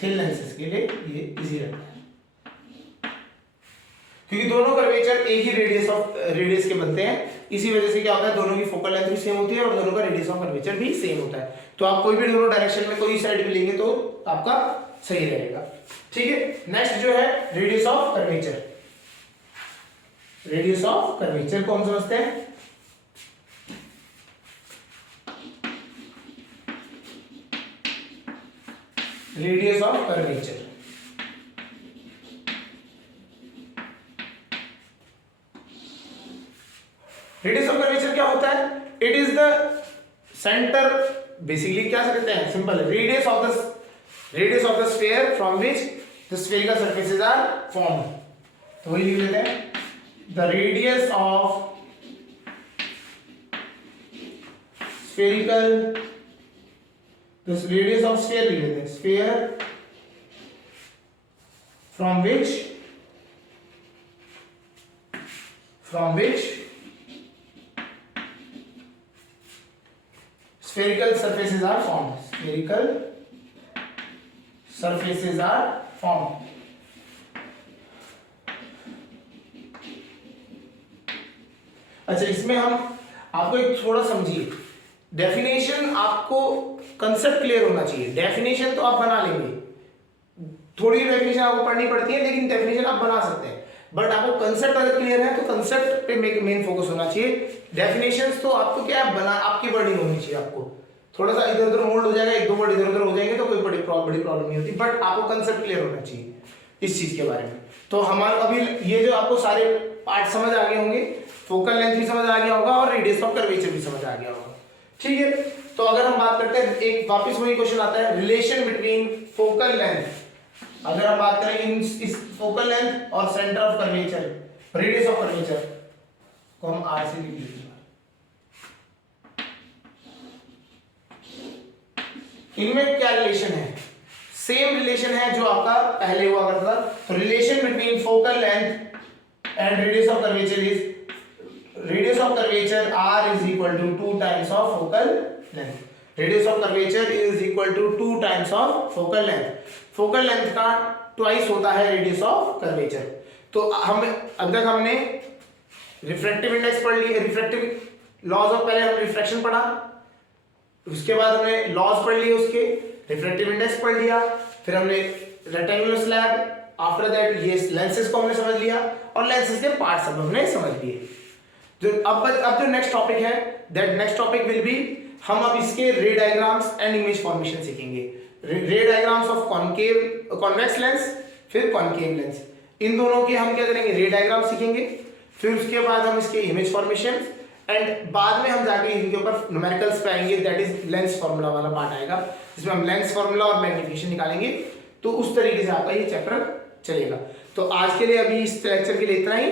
थिन लेंसेज के लिए ये इजी रहता है, क्योंकि दोनों कर्वेचर एक ही रेडियस के बनते हैं। इसी वजह से क्या होता है, दोनों की फोकल लेंथ भी सेम होती है और दोनों का रेडियस ऑफ कर्वेचर भी सेम होता है। तो आप कोई भी दोनों डायरेक्शन में कोई साइड भी लेंगे तो आपका सही रहेगा। ठीक है, नेक्स्ट जो है radius of curvature. Radius of curvature कौन समझते हैं, radius of curvature. Radius of curvature क्या होता है, it is the centre, basically क्या कहते हैं, simple, radius of the sphere from which the spherical surfaces are formed. तो वही लिख लेते हैं, the radius of spherical, the radius of sphere लिख लेते हैं, sphere from which spherical surfaces are formed, spherical surfaces are formed। अच्छा, इसमें हम आपको एक थोड़ा समझिए, डेफिनेशन, आपको कंसेप्ट क्लियर होना चाहिए। डेफिनेशन तो आप बना लेंगे, थोड़ी डेफिनेशन आपको पढ़नी पड़ती है, लेकिन डेफिनेशन आप बना सकते हैं, बट आपको कंसेप्ट अगर क्लियर है तो कंसेप्ट पे मेन फोकस होना चाहिए। डेफिनेशंस तो आपको क्या है, बना, आपकी वर्डिंग होनी चाहिए। आपको थोड़ा सा इधर उधर मोल्ड हो जाएगा, एक दो वर्ड इधर उधर हो जाएंगे तो कोई बड़ी प्रॉब्लम नहीं होती, बट आपको कंसेप्ट क्लियर होना चाहिए इस चीज के बारे में। तो हमारा अभी ये जो आपको सारे पार्ट समझ आ गए होंगे, फोकल लेंथ भी समझ आ गया होगा और रेडियस ऑफ कर्वेचर भी समझ आ गया होगा। ठीक है, तो अगर हम बात करते हैं, एक वापस वही क्वेश्चन आता है, रिलेशन बिटवीन फोकल लेंथ। अगर हम बात करें इस फोकल लेंथ और centre of curvature, radius of curvature को हम आर से लिख लेंगे। इनमें क्या रिलेशन है, सेम रिलेशन है जो आपका पहले हुआ करता था। तो relation between focal length and radius of curvature is, radius of curvature r is equal to 2 times of focal length. Radius of curvature is equal to 2 times of focal length. Focal length का twice होता है radius of curvature. तो हम अब तक हमने refractive index पढ़ लिया, रिफ्रैक्टिव लॉज ऑफ, पहले हम रिफ्रैक्शन पढ़ा, उसके बाद हमने लॉज पढ़ लिए, उसके रिफ्रैक्टिव इंडेक्स पढ़ लिया, फिर हमने रेक्टेंगुलर स्लैब, आफ्टर दैट ये लेंसेज को हमने समझ लिया और लेंसेज के पार्ट्स सब हमने समझ लिए। जो अब जो नेक्स्ट टॉपिक है, that next topic will be, हम अब इसके रे डायग्राम्स एंड इमेज फॉर्मेशन सीखेंगे। रे diagrams of concave, convex lens, फिर कॉनकेव लेंस, इन दोनों के हम क्या करेंगे, रे डायग्राम सीखेंगे। फिर उसके बाद हम इसके इमेज फॉर्मेशन एंड बाद में हम जाके इनके ऊपर न्यूमेरिकल्स पे आएंगे, दैट इज लेंस फॉर्मूला वाला पार्ट आएगा, जिसमें हम लेंस फॉर्मूला और मैग्निफिकेशन निकालेंगे। तो उस तरीके से आपका ये चैप्टर चलेगा। तो आज के लिए अभी इस लेक्चर के लिए इतना ही।